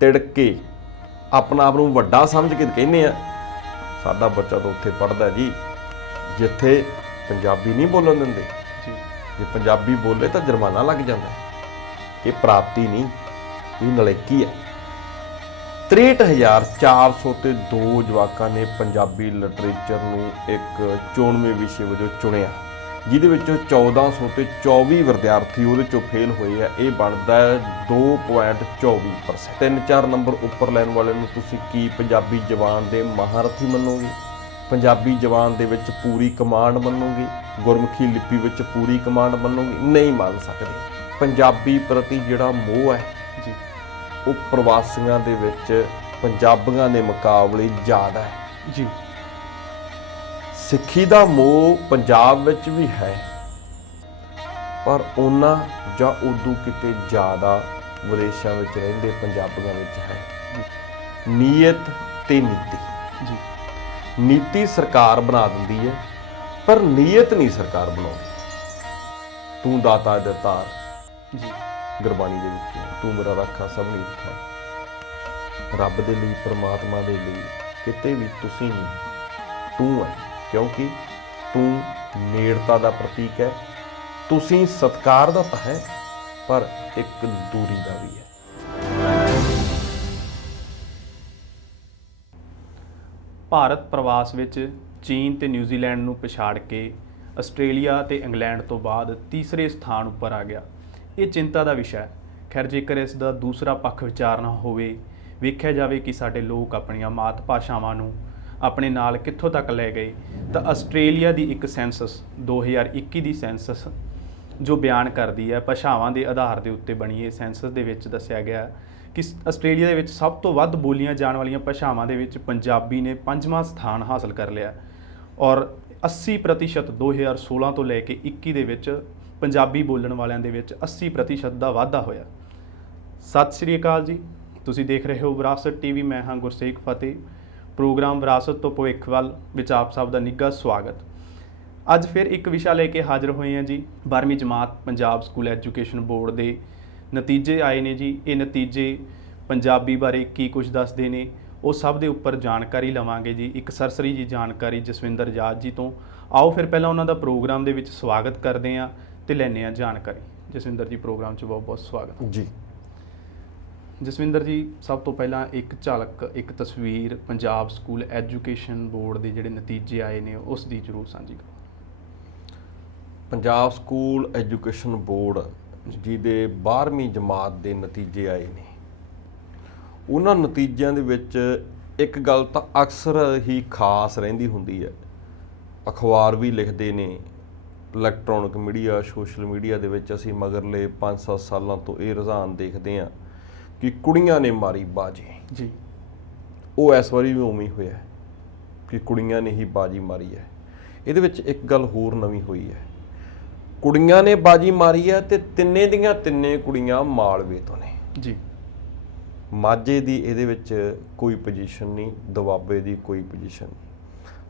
ਤਿੜਕ ਕੇ अपना आप ਨੂੰ ਵੱਡਾ ਸਮਝ ਕੇ ਕਹਿੰਦੇ ਆ ਸਾਡਾ ਬੱਚਾ ਤਾਂ ਉੱਥੇ ਪੜ੍ਹਦਾ ਜੀ ਜਿੱਥੇ ਪੰਜਾਬੀ ਨਹੀਂ ਬੋਲਣ ਦਿੰਦੇ ਜੇ ਪੰਜਾਬੀ ਬੋਲੇ ਤਾਂ ਜੁਰਮਾਨਾ ਲੱਗ ਜਾਂਦਾ ਇਹ ਪ੍ਰਾਪਤੀ ਨਹੀਂ ਇਹ ਨਲਾਇਕੀ ਹੈ 63,400 ਤੇ 2 ਜਵਾਕਾਂ ਨੇ ਪੰਜਾਬੀ ਲਿਟਰੇਚਰ ਨੂੰ ਇੱਕ ਚੋਣਵੇਂ ਵਿਸ਼ੇ ਵਜੋਂ ਚੁਣਿਆ ਜਿਹਦੇ ਵਿੱਚੋਂ 1400 ਤੇ 24 ਵਿਦਿਆਰਥੀ ਉਹਦੇ ਚੋਂ ਫੇਲ ਹੋਏ ਆ ਇਹ ਬਣਦਾ 2.24% 3-4 ਨੰਬਰ ਉੱਪਰ ਲੈਣ ਵਾਲੇ ਨੂੰ ਤੁਸੀਂ ਕੀ ਪੰਜਾਬੀ ਜ਼ਬਾਨ ਦੇ ਮਹਾਰਥੀ ਮੰਨੋਗੇ ਪੰਜਾਬੀ ਜ਼ਬਾਨ ਦੇ ਵਿੱਚ ਪੂਰੀ ਕਮਾਂਡ ਮੰਨੋਗੇ ਗੁਰਮੁਖੀ ਲਿਪੀ ਵਿੱਚ ਪੂਰੀ ਕਮਾਂਡ ਮੰਨੋਗੇ ਨਹੀਂ ਮੰਨ ਸਕਦੇ ਪੰਜਾਬੀ ਪ੍ਰਤੀ ਜਿਹੜਾ ਮੋਹ ਹੈ ਜੀ ਉਹ ਪ੍ਰਵਾਸੀਆਂ ਦੇ ਵਿੱਚ ਪੰਜਾਬੀਆਂ ਦੇ ਮੁਕਾਬਲੇ ਜ਼ਿਆਦਾ ਹੈ ਜੀ ਸਿੱਖੀ ਦਾ ਮੋਹ ਪੰਜਾਬ ਵਿੱਚ ਵੀ ਹੈ ਪਰ ਉਹਨਾਂ ਜਾਂ ਉਦੋਂ ਕਿਤੇ ਜ਼ਿਆਦਾ ਵਿਦੇਸ਼ਾਂ ਵਿੱਚ ਰਹਿੰਦੇ ਪੰਜਾਬੀਆਂ ਵਿੱਚ ਹੈ ਨੀਅਤ ਤੇ ਨੀਤੀ ਜੀ ਨੀਤੀ ਸਰਕਾਰ ਬਣਾ ਦਿੰਦੀ ਹੈ ਪਰ ਨੀਅਤ ਨਹੀਂ ਸਰਕਾਰ ਬਣਾਉਂਦੀ ਤੂੰ ਦਾਤਾ ਦਿੱਤਾਰ ਜੀ ਗੁਰਬਾਣੀ ਦੇ ਵਿੱਚ ਤੂੰ ਮੇਰਾ ਰਾਖਾ ਸਭ ਨਹੀਂ ਦਿੱਤਾ ਰੱਬ ਦੇ ਲਈ ਪਰਮਾਤਮਾ ਦੇ ਲਈ ਕਿਤੇ ਵੀ ਤੁਸੀਂ ਨਹੀਂ ਤੂੰ ਹੈ ਕਿਉਂਕਿ ਤੂੰ ਨੇੜਤਾ ਦਾ ਪ੍ਰਤੀਕ ਹੈ ਤੁਸੀਂ ਸਤਿਕਾਰ ਦਾ ਤਾਂ ਹੈ ਪਰ ਇੱਕ ਦੂਰੀ ਦਾ ਵੀ ਹੈ ਭਾਰਤ ਪ੍ਰਵਾਸ ਵਿੱਚ ਚੀਨ ਤੇ ਨਿਊਜ਼ੀਲੈਂਡ ਨੂੰ ਪਛਾੜ ਕੇ ਆਸਟ੍ਰੇਲੀਆ ਤੇ ਇੰਗਲੈਂਡ ਤੋਂ ਬਾਅਦ ਤੀਸਰੇ ਸਥਾਨ ਉੱਪਰ ਆ ਗਿਆ ਇਹ ਚਿੰਤਾ ਦਾ ਵਿਸ਼ਾ ਹੈ ਖੈਰ ਜੇਕਰ ਇਸ ਦਾ ਦੂਸਰਾ ਪੱਖ ਵਿਚਾਰਨਾ ਹੋਵੇ ਵੇਖਿਆ ਜਾਵੇ ਕਿ ਸਾਡੇ ਲੋਕ ਆਪਣੀਆਂ ਮਾਤ ਭਾਸ਼ਾਵਾਂ ਨੂੰ ਆਪਣੇ ਨਾਲ ਕਿੱਥੋਂ ਤੱਕ ਲੈ ਗਏ ਤਾਂ ਆਸਟ੍ਰੇਲੀਆ ਦੀ ਇੱਕ ਸੈਂਸਸ 2021 ਦੀ ਸੈਂਸਸ ਜੋ ਬਿਆਨ ਕਰਦੀ ਹੈ ਭਾਸ਼ਾਵਾਂ ਦੇ ਆਧਾਰ ਦੇ ਉੱਤੇ ਬਣੀ ਇਹ ਸੈਂਸਸ ਦੇ ਵਿੱਚ ਦੱਸਿਆ ਗਿਆ ਕਿ ਆਸਟ੍ਰੇਲੀਆ ਦੇ ਵਿੱਚ ਸਭ ਤੋਂ ਵੱਧ ਬੋਲੀਆਂ ਜਾਣ ਵਾਲੀਆਂ ਭਾਸ਼ਾਵਾਂ ਦੇ ਵਿੱਚ ਪੰਜਾਬੀ ਨੇ 5ਵਾਂ ਸਥਾਨ ਹਾਸਲ ਕਰ ਲਿਆ ਔਰ 80% 2016 ਤੋਂ ਲੈ ਕੇ 21 ਦੇ ਵਿੱਚ ਪੰਜਾਬੀ ਬੋਲਣ ਵਾਲਿਆਂ ਦੇ ਵਿੱਚ 80% ਦਾ ਵਾਧਾ ਹੋਇਆ ਸਤਿ ਸ਼੍ਰੀ ਅਕਾਲ ਜੀ ਤੁਸੀਂ ਦੇਖ ਰਹੇ ਹੋ ਵਿਰਾਸਤ ਟੀਵੀ ਮੈਂ ਹਾਂ ਗੁਰਸੇਖ ਫਤਿਹ ਪ੍ਰੋਗਰਾਮ ਵਿਰਾਸਤ ਤੋਂ ਭਵਿੱਖ ਵੱਲ ਵਿੱਚ ਆਪ ਸਭ ਦਾ ਨਿੱਘਾ ਸਵਾਗਤ ਅੱਜ ਫਿਰ ਇੱਕ ਵਿਸ਼ਾ ਲੈ ਕੇ ਹਾਜ਼ਰ ਹੋਏ ਹਾਂ ਜੀ 12ਵੀਂ ਜਮਾਤ ਪੰਜਾਬ ਸਕੂਲ ਐਜੂਕੇਸ਼ਨ ਬੋਰਡ ਦੇ ਨਤੀਜੇ ਆਏ ਨੇ ਜੀ ਇਹ ਨਤੀਜੇ ਪੰਜਾਬੀ ਬਾਰੇ ਕੀ ਕੁਝ ਦੱਸਦੇ ਨੇ ਉਹ ਸਭ ਦੇ ਉੱਪਰ ਜਾਣਕਾਰੀ ਲਵਾਂਗੇ ਜੀ ਇੱਕ ਸਰਸਰੀ ਜੀ ਜਾਣਕਾਰੀ ਜਸਵਿੰਦਰ ਜਾਜ ਜੀ ਤੋਂ ਆਓ ਫਿਰ ਪਹਿਲਾਂ ਉਹਨਾਂ ਦਾ ਪ੍ਰੋਗਰਾਮ ਦੇ ਵਿੱਚ ਸਵਾਗਤ ਕਰਦੇ ਹਾਂ ਤੇ ਲੈਂਦੇ ਹਾਂ ਜਾਣਕਾਰੀ ਜਸਵਿੰਦਰ ਜੀ ਪ੍ਰੋਗਰਾਮ 'ਚ ਬਹੁਤ ਬਹੁਤ ਸਵਾਗਤ ਜੀ ਜਸਵਿੰਦਰ ਜੀ ਸਭ ਤੋਂ ਪਹਿਲਾਂ ਇੱਕ ਝਲਕ ਇੱਕ ਤਸਵੀਰ ਪੰਜਾਬ ਸਕੂਲ ਐਜੂਕੇਸ਼ਨ ਬੋਰਡ ਦੇ ਜਿਹੜੇ ਨਤੀਜੇ ਆਏ ਨੇ ਉਸ ਦੀ ਜ਼ਰੂਰ ਸਾਂਝੀ ਕਰੋ ਪੰਜਾਬ ਸਕੂਲ ਐਜੂਕੇਸ਼ਨ ਬੋਰਡ ਜਿਹਦੇ 12ਵੀਂ ਜਮਾਤ ਦੇ ਨਤੀਜੇ ਆਏ ਨੇ ਉਹਨਾਂ ਨਤੀਜਿਆਂ ਦੇ ਵਿੱਚ ਇੱਕ ਗੱਲ ਤਾਂ ਅਕਸਰ ਹੀ ਖਾਸ ਰਹਿੰਦੀ ਹੁੰਦੀ ਹੈ ਅਖਬਾਰ ਵੀ ਲਿਖਦੇ ਨੇ ਇਲੈਕਟ੍ਰੋਨਿਕ ਮੀਡੀਆ ਸੋਸ਼ਲ ਮੀਡੀਆ ਦੇ ਵਿੱਚ ਅਸੀਂ ਮਗਰਲੇ 5-7 ਸਾਲਾਂ ਤੋਂ ਇਹ ਰੁਝਾਨ ਦੇਖਦੇ ਹਾਂ ਕਿ ਕੁੜੀਆਂ ਨੇ ਮਾਰੀ ਬਾਜੀ ਜੀ ਉਹ ਇਸ ਵਾਰੀ ਵੀ ਉਵੇਂ ਹੀ ਹੋਇਆ ਕਿ ਕੁੜੀਆਂ ਨੇ ਹੀ ਬਾਜੀ ਮਾਰੀ ਹੈ ਇਹਦੇ ਵਿੱਚ ਇੱਕ ਗੱਲ ਹੋਰ ਨਵੀਂ ਹੋਈ ਹੈ ਕੁੜੀਆਂ ਨੇ ਬਾਜੀ ਮਾਰੀ ਹੈ ਤੇ ਤਿੰਨੇ ਦੀਆਂ ਤਿੰਨੇ ਕੁੜੀਆਂ ਮਾਲਵੇ ਤੋਂ ਨੇ ਜੀ ਮਾਝੇ ਦੀ ਇਹਦੇ ਵਿੱਚ ਕੋਈ ਪੋਜੀਸ਼ਨ ਨਹੀਂ ਦੁਆਬੇ ਦੀ ਕੋਈ ਪੋਜੀਸ਼ਨ ਨਹੀਂ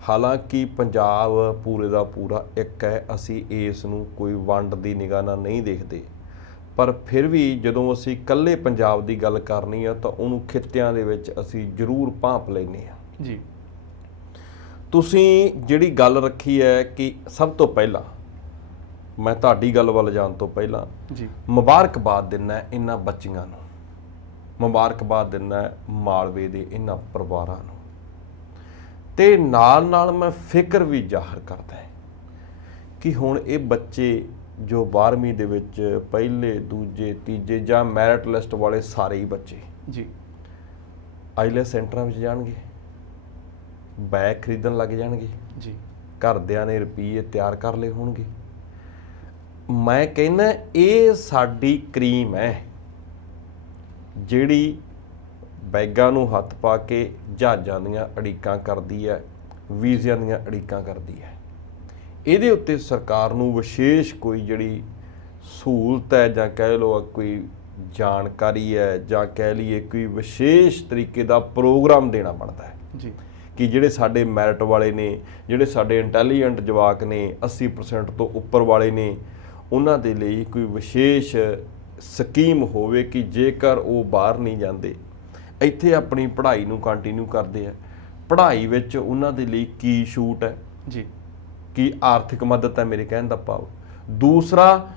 ਹਾਲਾਂਕਿ ਪੰਜਾਬ ਪੂਰੇ ਦਾ ਪੂਰਾ ਇੱਕ ਹੈ ਅਸੀਂ ਇਸ ਨੂੰ ਕੋਈ ਵੰਡ ਦੀ ਨਿਗਾਹ ਨਾਲ ਨਹੀਂ ਦੇਖਦੇ ਪਰ ਫਿਰ ਵੀ ਜਦੋਂ ਅਸੀਂ ਇਕੱਲੇ ਪੰਜਾਬ ਦੀ ਗੱਲ ਕਰਨੀ ਆ ਤਾਂ ਉਹਨੂੰ ਖਿੱਤਿਆਂ ਦੇ ਵਿੱਚ ਅਸੀਂ ਜ਼ਰੂਰ ਭਾਂਪ ਲੈਂਦੇ ਹਾਂ ਜੀ ਤੁਸੀਂ ਜਿਹੜੀ ਗੱਲ ਰੱਖੀ ਹੈ ਕਿ ਸਭ ਤੋਂ ਪਹਿਲਾਂ ਮੈਂ ਤੁਹਾਡੀ ਗੱਲ ਵੱਲ ਜਾਣ ਤੋਂ ਪਹਿਲਾਂ ਜੀ ਮੁਬਾਰਕਬਾਦ ਦਿੰਦਾ ਇਹਨਾਂ ਬੱਚੀਆਂ ਨੂੰ ਮੁਬਾਰਕਬਾਦ ਦਿੰਦਾ ਮਾਲਵੇ ਦੇ ਇਹਨਾਂ ਪਰਿਵਾਰਾਂ ਨੂੰ ਤੇ ਨਾਲ ਮੈਂ ਫਿਕਰ ਵੀ ਜ਼ਾਹਰ ਕਰਦਾ ਕਿ ਹੁਣ ਇਹ ਬੱਚੇ ਜੋ 12ਵੀਂ ਦੇ ਵਿੱਚ ਪਹਿਲੇ ਦੂਜੇ ਤੀਜੇ ਜਾਂ ਮੈਰਿਟ ਲਿਸਟ ਵਾਲੇ ਸਾਰੇ ਹੀ ਬੱਚੇ ਜੀ ਆਈਲੈਸ ਸੈਂਟਰਾਂ ਵਿੱਚ ਜਾਣਗੇ ਬੈਗ ਖਰੀਦਣ ਲੱਗ ਜਾਣਗੇ ਜੀ ਘਰਦਿਆਂ ਨੇ ਰੁਪਈਏ ਤਿਆਰ ਕਰ ਲਏ ਹੋਣਗੇ ਮੈਂ ਕਹਿੰਦਾ ਇਹ ਸਾਡੀ ਕਰੀਮ ਹੈ ਜਿਹੜੀ ਬੈਗਾਂ ਨੂੰ ਹੱਥ ਪਾ ਕੇ ਜਹਾਜ਼ਾਂ ਦੀਆਂ ਅੜਿੱਕਾਂ ਕਰਦੀ ਹੈ ਵੀਜ਼ਿਆਂ ਦੀਆਂ ਅੜਿੱਕਾਂ ਕਰਦੀ ਹੈ ਇਹਦੇ ਉੱਤੇ ਸਰਕਾਰ ਨੂੰ ਵਿਸ਼ੇਸ਼ ਕੋਈ ਜਿਹੜੀ ਸਹੂਲਤ ਹੈ ਜਾਂ ਕਹਿ ਲਓ ਕੋਈ ਜਾਣਕਾਰੀ ਹੈ ਜਾਂ ਕਹਿ ਲਈਏ ਕੋਈ ਵਿਸ਼ੇਸ਼ ਤਰੀਕੇ ਦਾ ਪ੍ਰੋਗਰਾਮ ਦੇਣਾ ਬਣਦਾ ਹੈ ਜੀ ਕਿ ਜਿਹੜੇ ਸਾਡੇ ਮੈਰਿਟ ਵਾਲੇ ਨੇ ਜਿਹੜੇ ਸਾਡੇ ਇੰਟੈਲੀਜੈਂਟ ਜਵਾਕ ਨੇ 80% ਤੋਂ ਉੱਪਰ ਵਾਲੇ ਨੇ ਉਹਨਾਂ ਦੇ ਲਈ ਕੋਈ ਵਿਸ਼ੇਸ਼ ਸਕੀਮ ਹੋਵੇ ਕਿ ਜੇਕਰ ਉਹ ਬਾਹਰ ਨਹੀਂ ਜਾਂਦੇ ਇੱਥੇ ਆਪਣੀ ਪੜ੍ਹਾਈ ਨੂੰ ਕੰਟੀਨਿਊ ਕਰਦੇ ਆ। ਪੜ੍ਹਾਈ ਵਿੱਚ ਉਹਨਾਂ ਦੇ ਲਈ ਕੀ ਛੂਟ ਹੈ ਜੀ, ਕੀ ਆਰਥਿਕ ਮਦਦ ਹੈ, ਮੇਰੇ ਕਹਿਣ ਦਾ ਭਾਵ। ਦੂਸਰਾ,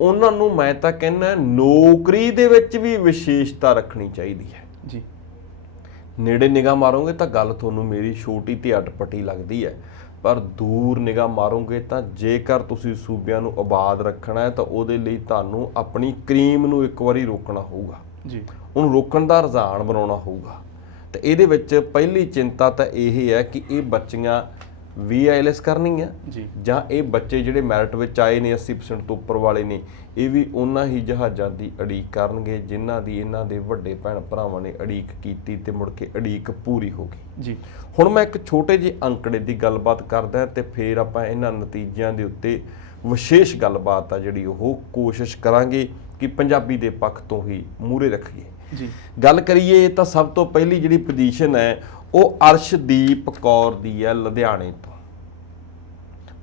ਉਹਨਾਂ ਨੂੰ ਮੈਂ ਤਾਂ ਕਹਿੰਦਾ ਨੌਕਰੀ ਦੇ ਵਿੱਚ ਵੀ ਵਿਸ਼ੇਸ਼ਤਾ ਰੱਖਣੀ ਚਾਹੀਦੀ ਹੈ ਜੀ। ਨੇੜੇ ਨਿਗਾਹ ਮਾਰੋਗੇ ਤਾਂ ਗੱਲ ਤੁਹਾਨੂੰ ਮੇਰੀ ਛੋਟੀ ਤੇ ਅਟਪਟੀ ਲੱਗਦੀ ਹੈ, ਪਰ ਦੂਰ ਨਿਗਾਹ ਮਾਰੋਗੇ ਤਾਂ ਜੇਕਰ ਤੁਸੀਂ ਸੂਬਿਆਂ ਨੂੰ ਆਬਾਦ ਰੱਖਣਾ ਹੈ ਤਾਂ ਉਹਦੇ ਲਈ ਤੁਹਾਨੂੰ ਆਪਣੀ ਕਰੀਮ ਨੂੰ ਇੱਕ ਵਾਰੀ ਰੋਕਣਾ ਹੋਊਗਾ ਜੀ, ਉਹਨੂੰ ਰੋਕਣ ਦਾ ਰੁਝਾਨ ਬਣਾਉਣਾ ਹੋਊਗਾ। ਤੇ ਇਹਦੇ ਵਿੱਚ ਪਹਿਲੀ ਚਿੰਤਾ ਤਾਂ ਇਹ ਹੈ ਕਿ ਇਹ ਬੱਚੀਆਂ VILS ਕਰਨੀ ਆ ਜੀ, ਜਾਂ ਇਹ ਬੱਚੇ ਜਿਹੜੇ ਮੈਰਿਟ ਵਿੱਚ ਆਏ ਨੇ 80% ਤੋਂ ਉੱਪਰ ਵਾਲੇ ਨੇ, ਇਹ ਵੀ ਉਹਨਾਂ ਹੀ ਜਹਾਜ਼ਾਂ ਦੀ ਉਡੀਕ ਕਰਨਗੇ ਜਿਨ੍ਹਾਂ ਦੀ ਇਹਨਾਂ ਦੇ ਵੱਡੇ ਭੈਣ ਭਰਾਵਾਂ ਨੇ ਉਡੀਕ ਕੀਤੀ ਤੇ ਮੁੜ ਕੇ ਉਡੀਕ ਪੂਰੀ ਹੋ ਗਈ ਜੀ। ਹੁਣ ਮੈਂ ਇੱਕ ਛੋਟੇ ਜਿਹੇ ਅੰਕੜੇ ਦੀ ਗੱਲਬਾਤ ਕਰਦਾ ਤੇ ਫਿਰ ਆਪਾਂ ਇਹਨਾਂ ਨਤੀਜਿਆਂ ਦੇ ਉੱਤੇ ਵਿਸ਼ੇਸ਼ ਗੱਲਬਾਤ ਆ ਜਿਹੜੀ ਉਹ ਕੋਸ਼ਿਸ਼ ਕਰਾਂਗੇ ਕਿ ਪੰਜਾਬੀ ਦੇ ਪੱਖ ਤੋਂ ਹੀ ਮੂਹਰੇ ਰੱਖੀਏ ਜੀ। ਗੱਲ ਕਰੀਏ ਤਾਂ ਸਭ ਤੋਂ ਪਹਿਲੀ ਜਿਹੜੀ ਪੋਜੀਸ਼ਨ ਹੈ ਉਹ ਅਰਸ਼ਦੀਪ ਕੌਰ ਦੀ ਹੈ ਲੁਧਿਆਣੇ ਤੋਂ।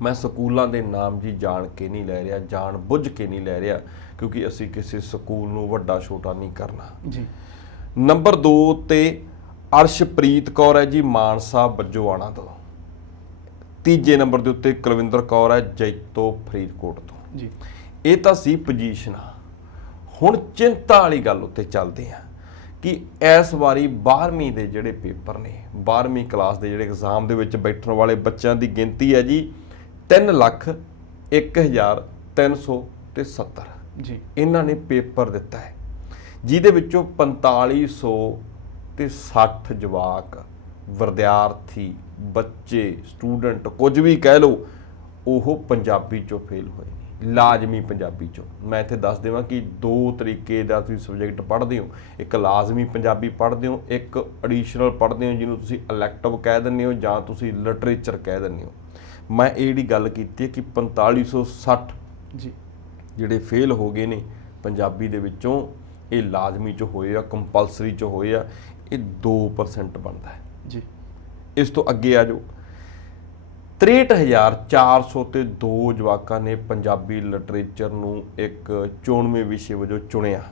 ਮੈਂ ਸਕੂਲਾਂ ਦੇ ਨਾਮ ਜੀ ਜਾਣ ਕੇ ਨਹੀਂ ਲੈ ਰਿਹਾ, ਜਾਣ ਬੁੱਝ ਕੇ ਨਹੀਂ ਲੈ ਰਿਹਾ, ਕਿਉਂਕਿ ਅਸੀਂ ਕਿਸੇ ਸਕੂਲ ਨੂੰ ਵੱਡਾ ਛੋਟਾ ਨਹੀਂ ਕਰਨਾ ਜੀ। ਨੰਬਰ 2 ਤੇ ਅਰਸ਼ਪ੍ਰੀਤ ਕੌਰ ਹੈ ਜੀ ਮਾਨਸਾ ਬੱਜੋਆਣਾ ਤੋਂ। ਤੀਜੇ ਨੰਬਰ ਦੇ ਉੱਤੇ ਕੁਲਵਿੰਦਰ ਕੌਰ ਹੈ ਜੈਤੋ ਫਰੀਦਕੋਟ ਤੋਂ ਜੀ। ਇਹ ਤਾਂ ਸੀ ਪੋਜੀਸ਼ਨਾਂ। ਹੁਣ ਚਿੰਤਾ ਵਾਲੀ ਗੱਲ ਉੱਤੇ ਚੱਲਦੇ ਆ ਕਿ ਇਸ ਵਾਰੀ 12ਵੀਂ ਦੇ ਜਿਹੜੇ ਪੇਪਰ ਨੇ, 12ਵੀਂ ਕਲਾਸ ਦੇ ਜਿਹੜੇ ਐਗਜ਼ਾਮ ਦੇ ਵਿੱਚ ਬੈਠਣ ਵਾਲੇ ਬੱਚਿਆਂ ਦੀ ਗਿਣਤੀ ਹੈ ਜੀ 3,01,370 ਜੀ। ਇਹਨਾਂ ਨੇ ਪੇਪਰ ਦਿੱਤਾ ਹੈ, ਜਿਹਦੇ ਵਿੱਚੋਂ 4560 ਜਵਾਕ ਵਿਦਿਆਰਥੀ ਬੱਚੇ ਸਟੂਡੈਂਟ ਕੁਝ ਵੀ ਕਹਿ ਲਓ ਉਹ ਪੰਜਾਬੀ ਚੋਂ ਫੇਲ ਹੋਏ ਨੇ, ਲਾਜ਼ਮੀ ਪੰਜਾਬੀ ਚੋਂ। ਮੈਂ ਇੱਥੇ ਦੱਸ ਦੇਵਾਂ ਕਿ 2 ਤਰੀਕੇ ਦਾ ਤੁਸੀਂ ਸਬਜੈਕਟ ਪੜ੍ਹਦੇ ਹੋ, ਇੱਕ ਲਾਜ਼ਮੀ ਪੰਜਾਬੀ ਪੜ੍ਹਦੇ ਹੋ, ਇੱਕ ਐਡੀਸ਼ਨਲ ਪੜ੍ਹਦੇ ਹੋ ਜਿਹਨੂੰ ਤੁਸੀਂ ਇਲੈਕਟਿਵ ਕਹਿ ਦਿੰਦੇ ਹੋ ਜਾਂ ਤੁਸੀਂ ਲਿਟਰੇਚਰ ਕਹਿ ਦਿੰਦੇ ਹੋ। ਮੈਂ ਇਹ ਜਿਹੜੀ ਗੱਲ ਕੀਤੀ ਹੈ ਕਿ 4560 ਜੀ ਜਿਹੜੇ ਫੇਲ ਹੋ ਗਏ ਨੇ ਪੰਜਾਬੀ ਦੇ ਵਿੱਚੋਂ, ਇਹ ਲਾਜ਼ਮੀ 'ਚ ਹੋਏ ਆ, ਕੰਪਲਸਰੀ 'ਚ ਹੋਏ ਆ, ਇਹ 2% ਬਣਦਾ ਹੈ ਜੀ। ਇਸ ਤੋਂ ਅੱਗੇ ਆ ਜਾਓ, 63,402 ਜਵਾਕਾਂ ਨੇ ਪੰਜਾਬੀ ਲਿਟਰੇਚਰ ਨੂੰ ਇੱਕ ਚੋਣਵੇਂ ਵਿਸ਼ੇ ਵਜੋਂ ਚੁਣਿਆ,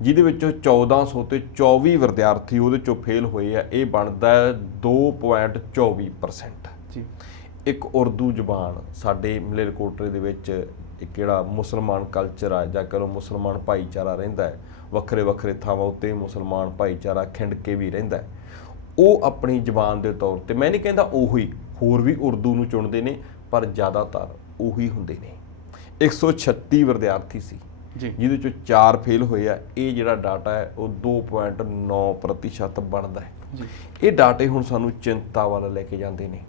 ਜਿਹਦੇ ਵਿੱਚੋਂ 1400 ਤੇ 24 ਵਿਦਿਆਰਥੀ ਉਹਦੇ ਚੋਂ ਫੇਲ ਹੋਏ ਆ। ਇਹ ਬਣਦਾ 2.24%। ਜੀ। ਇੱਕ ਉਰਦੂ ਜ਼ੁਬਾਨ ਸਾਡੇ ਮਲੇਰਕੋਟਲੇ ਦੇ ਵਿੱਚ ਇੱਕ ਜਿਹੜਾ ਮੁਸਲਮਾਨ ਕਲਚਰ ਆ ਜਾਂ ਕਰੋ ਮੁਸਲਮਾਨ ਭਾਈਚਾਰਾ ਰਹਿੰਦਾ ਹੈ, ਵੱਖਰੇ ਵੱਖਰੇ ਥਾਵਾਂ ਉੱਤੇ ਮੁਸਲਮਾਨ ਭਾਈਚਾਰਾ ਖਿੰਡ ਕੇ ਵੀ ਰਹਿੰਦਾ ਹੈ, ਉਹ ਆਪਣੀ ਜ਼ੁਬਾਨ ਦੇ ਤੌਰ ਤੇ, ਮੈਂ ਨਹੀਂ ਕਹਿੰਦਾ ਉਹੀ, ਹੋਰ ਵੀ ਉਰਦੂ ਨੂੰ ਚੁਣਦੇ ਨੇ ਪਰ ਜ਼ਿਆਦਾਤਰ ਉਹੀ ਹੁੰਦੇ ਨੇ। 136 ਵਿਦਿਆਰਥੀ ਸੀ ਜੀ, ਜਿਹਦੇ ਚੋਂ 4 ਫੇਲ ਹੋਏ ਆ। ਇਹ ਜਿਹੜਾ ਡਾਟਾ ਹੈ ਉਹ 2.9% ਬਣਦਾ ਹੈ ਜੀ। ਇਹ ਡਾਟੇ ਹੁਣ ਸਾਨੂੰ ਚਿੰਤਾ ਵੱਲ ਲੈ ਕੇ ਜਾਂਦੇ ਨੇ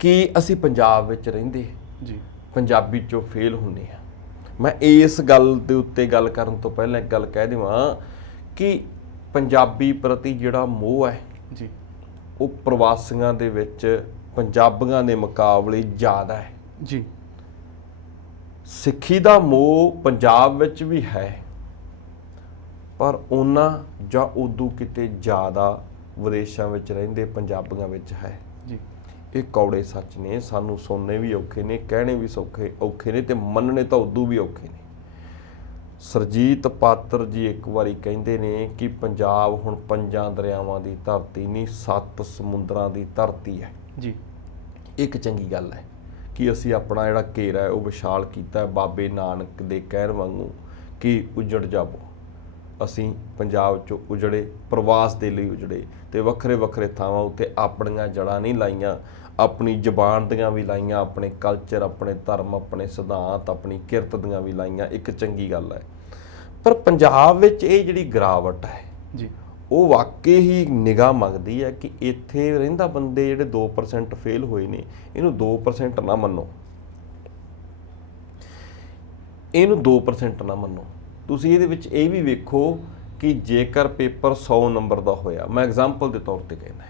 ਕਿ ਅਸੀਂ ਪੰਜਾਬ ਵਿੱਚ ਰਹਿੰਦੇ ਜੀ, ਪੰਜਾਬੀ ਚੋਂ ਫੇਲ ਹੁੰਦੇ ਆ। ਮੈਂ ਇਸ ਗੱਲ ਦੇ ਉੱਤੇ ਗੱਲ ਕਰਨ ਤੋਂ ਪਹਿਲਾਂ ਇੱਕ ਗੱਲ ਕਹਿ ਦੇਵਾਂ ਕਿ ਪੰਜਾਬੀ ਪ੍ਰਤੀ ਜਿਹੜਾ ਮੋਹ ਹੈ ਜੀ, ਉਹ ਪ੍ਰਵਾਸੀਆਂ ਦੇ ਵਿੱਚ ਪੰਜਾਬੀਆਂ ਦੇ ਮੁਕਾਬਲੇ ਜ਼ਿਆਦਾ ਹੈ ਜੀ। ਸਿੱਖੀ ਦਾ ਮੋਹ ਪੰਜਾਬ ਵਿੱਚ ਵੀ ਹੈ, ਪਰ ਉਹਨਾਂ ਜਾਂ ਉਦੋਂ ਕਿਤੇ ਜ਼ਿਆਦਾ ਵਿਦੇਸ਼ਾਂ ਵਿੱਚ ਰਹਿੰਦੇ ਪੰਜਾਬੀਆਂ ਵਿੱਚ ਹੈ। ਜੀ। ਇਹ ਕੌੜੇ ਸੱਚ ਨੇ, ਸਾਨੂੰ ਸੁਣਨੇ ਵੀ ਔਖੇ ਨੇ, ਕਹਿਣੇ ਵੀ ਔਖੇ ਨੇ ਤੇ ਮੰਨਣੇ ਤਾਂ ਉਦੋਂ ਵੀ ਔਖੇ ਨੇ। ਸਰਜੀਤ ਪਾਤਰ ਜੀ ਇੱਕ ਵਾਰੀ ਕਹਿੰਦੇ ਨੇ ਕਿ ਪੰਜਾਬ ਹੁਣ 5 ਦਰਿਆਵਾਂ ਦੀ ਧਰਤੀ ਨਹੀਂ 7 ਸਮੁੰਦਰਾਂ ਦੀ ਧਰਤੀ ਹੈ ਜੀ। ਇੱਕ ਚੰਗੀ ਗੱਲ ਹੈ ਕਿ ਅਸੀਂ ਆਪਣਾ ਜਿਹੜਾ ਘੇਰਾ ਹੈ ਉਹ ਵਿਸ਼ਾਲ ਕੀਤਾ ਹੈ, ਬਾਬੇ ਨਾਨਕ ਦੇ ਕਹਿਣ ਵਾਂਗੂ ਕਿ ਉਜੜ ਜਾਵੋ। ਅਸੀਂ ਪੰਜਾਬ 'ਚੋਂ ਉਜੜੇ, ਪ੍ਰਵਾਸ ਦੇ ਲਈ ਉਜੜੇ ਤੇ ਵੱਖਰੇ ਵੱਖਰੇ ਥਾਵਾਂ ਉੱਤੇ ਆਪਣੀਆਂ ਜੜ੍ਹਾਂ ਨਹੀਂ ਲਾਈਆਂ, ਆਪਣੀ ਜ਼ਬਾਨ ਦੀਆਂ ਵੀ ਲਾਈਆਂ, ਆਪਣੇ ਕਲਚਰ, ਆਪਣੇ ਧਰਮ, ਆਪਣੇ ਸਿਧਾਂਤ, ਆਪਣੀ ਕਿਰਤ ਦੀਆਂ ਵੀ ਲਾਈਆਂ। ਇੱਕ ਚੰਗੀ ਗੱਲ ਹੈ, ਪਰ ਪੰਜਾਬ ਵਿੱਚ ਇਹ ਜਿਹੜੀ ਗਿਰਾਵਟ ਹੈ ਜੀ, ਉਹ ਵਾਕਈ ਹੀ ਨਿਗਾਹ ਮੰਗਦੀ ਹੈ ਕਿ ਇੱਥੇ ਰਹਿੰਦਾ ਬੰਦੇ ਜਿਹੜੇ 2% ਫੇਲ ਹੋਏ ਨੇ, ਇਹਨੂੰ 2% ਨਾ ਮੰਨੋ, ਇਹਨੂੰ 2% ਨਾ ਮੰਨੋ। ਤੁਸੀਂ ਇਹਦੇ ਵਿੱਚ ਇਹ ਵੀ ਵੇਖੋ ਕਿ ਜੇਕਰ ਪੇਪਰ 100 ਨੰਬਰ ਦਾ ਹੋਇਆ, ਮੈਂ ਐਗਜ਼ਾਮਪਲ ਦੇ ਤੌਰ ਤੇ ਕਹਿੰਦਾ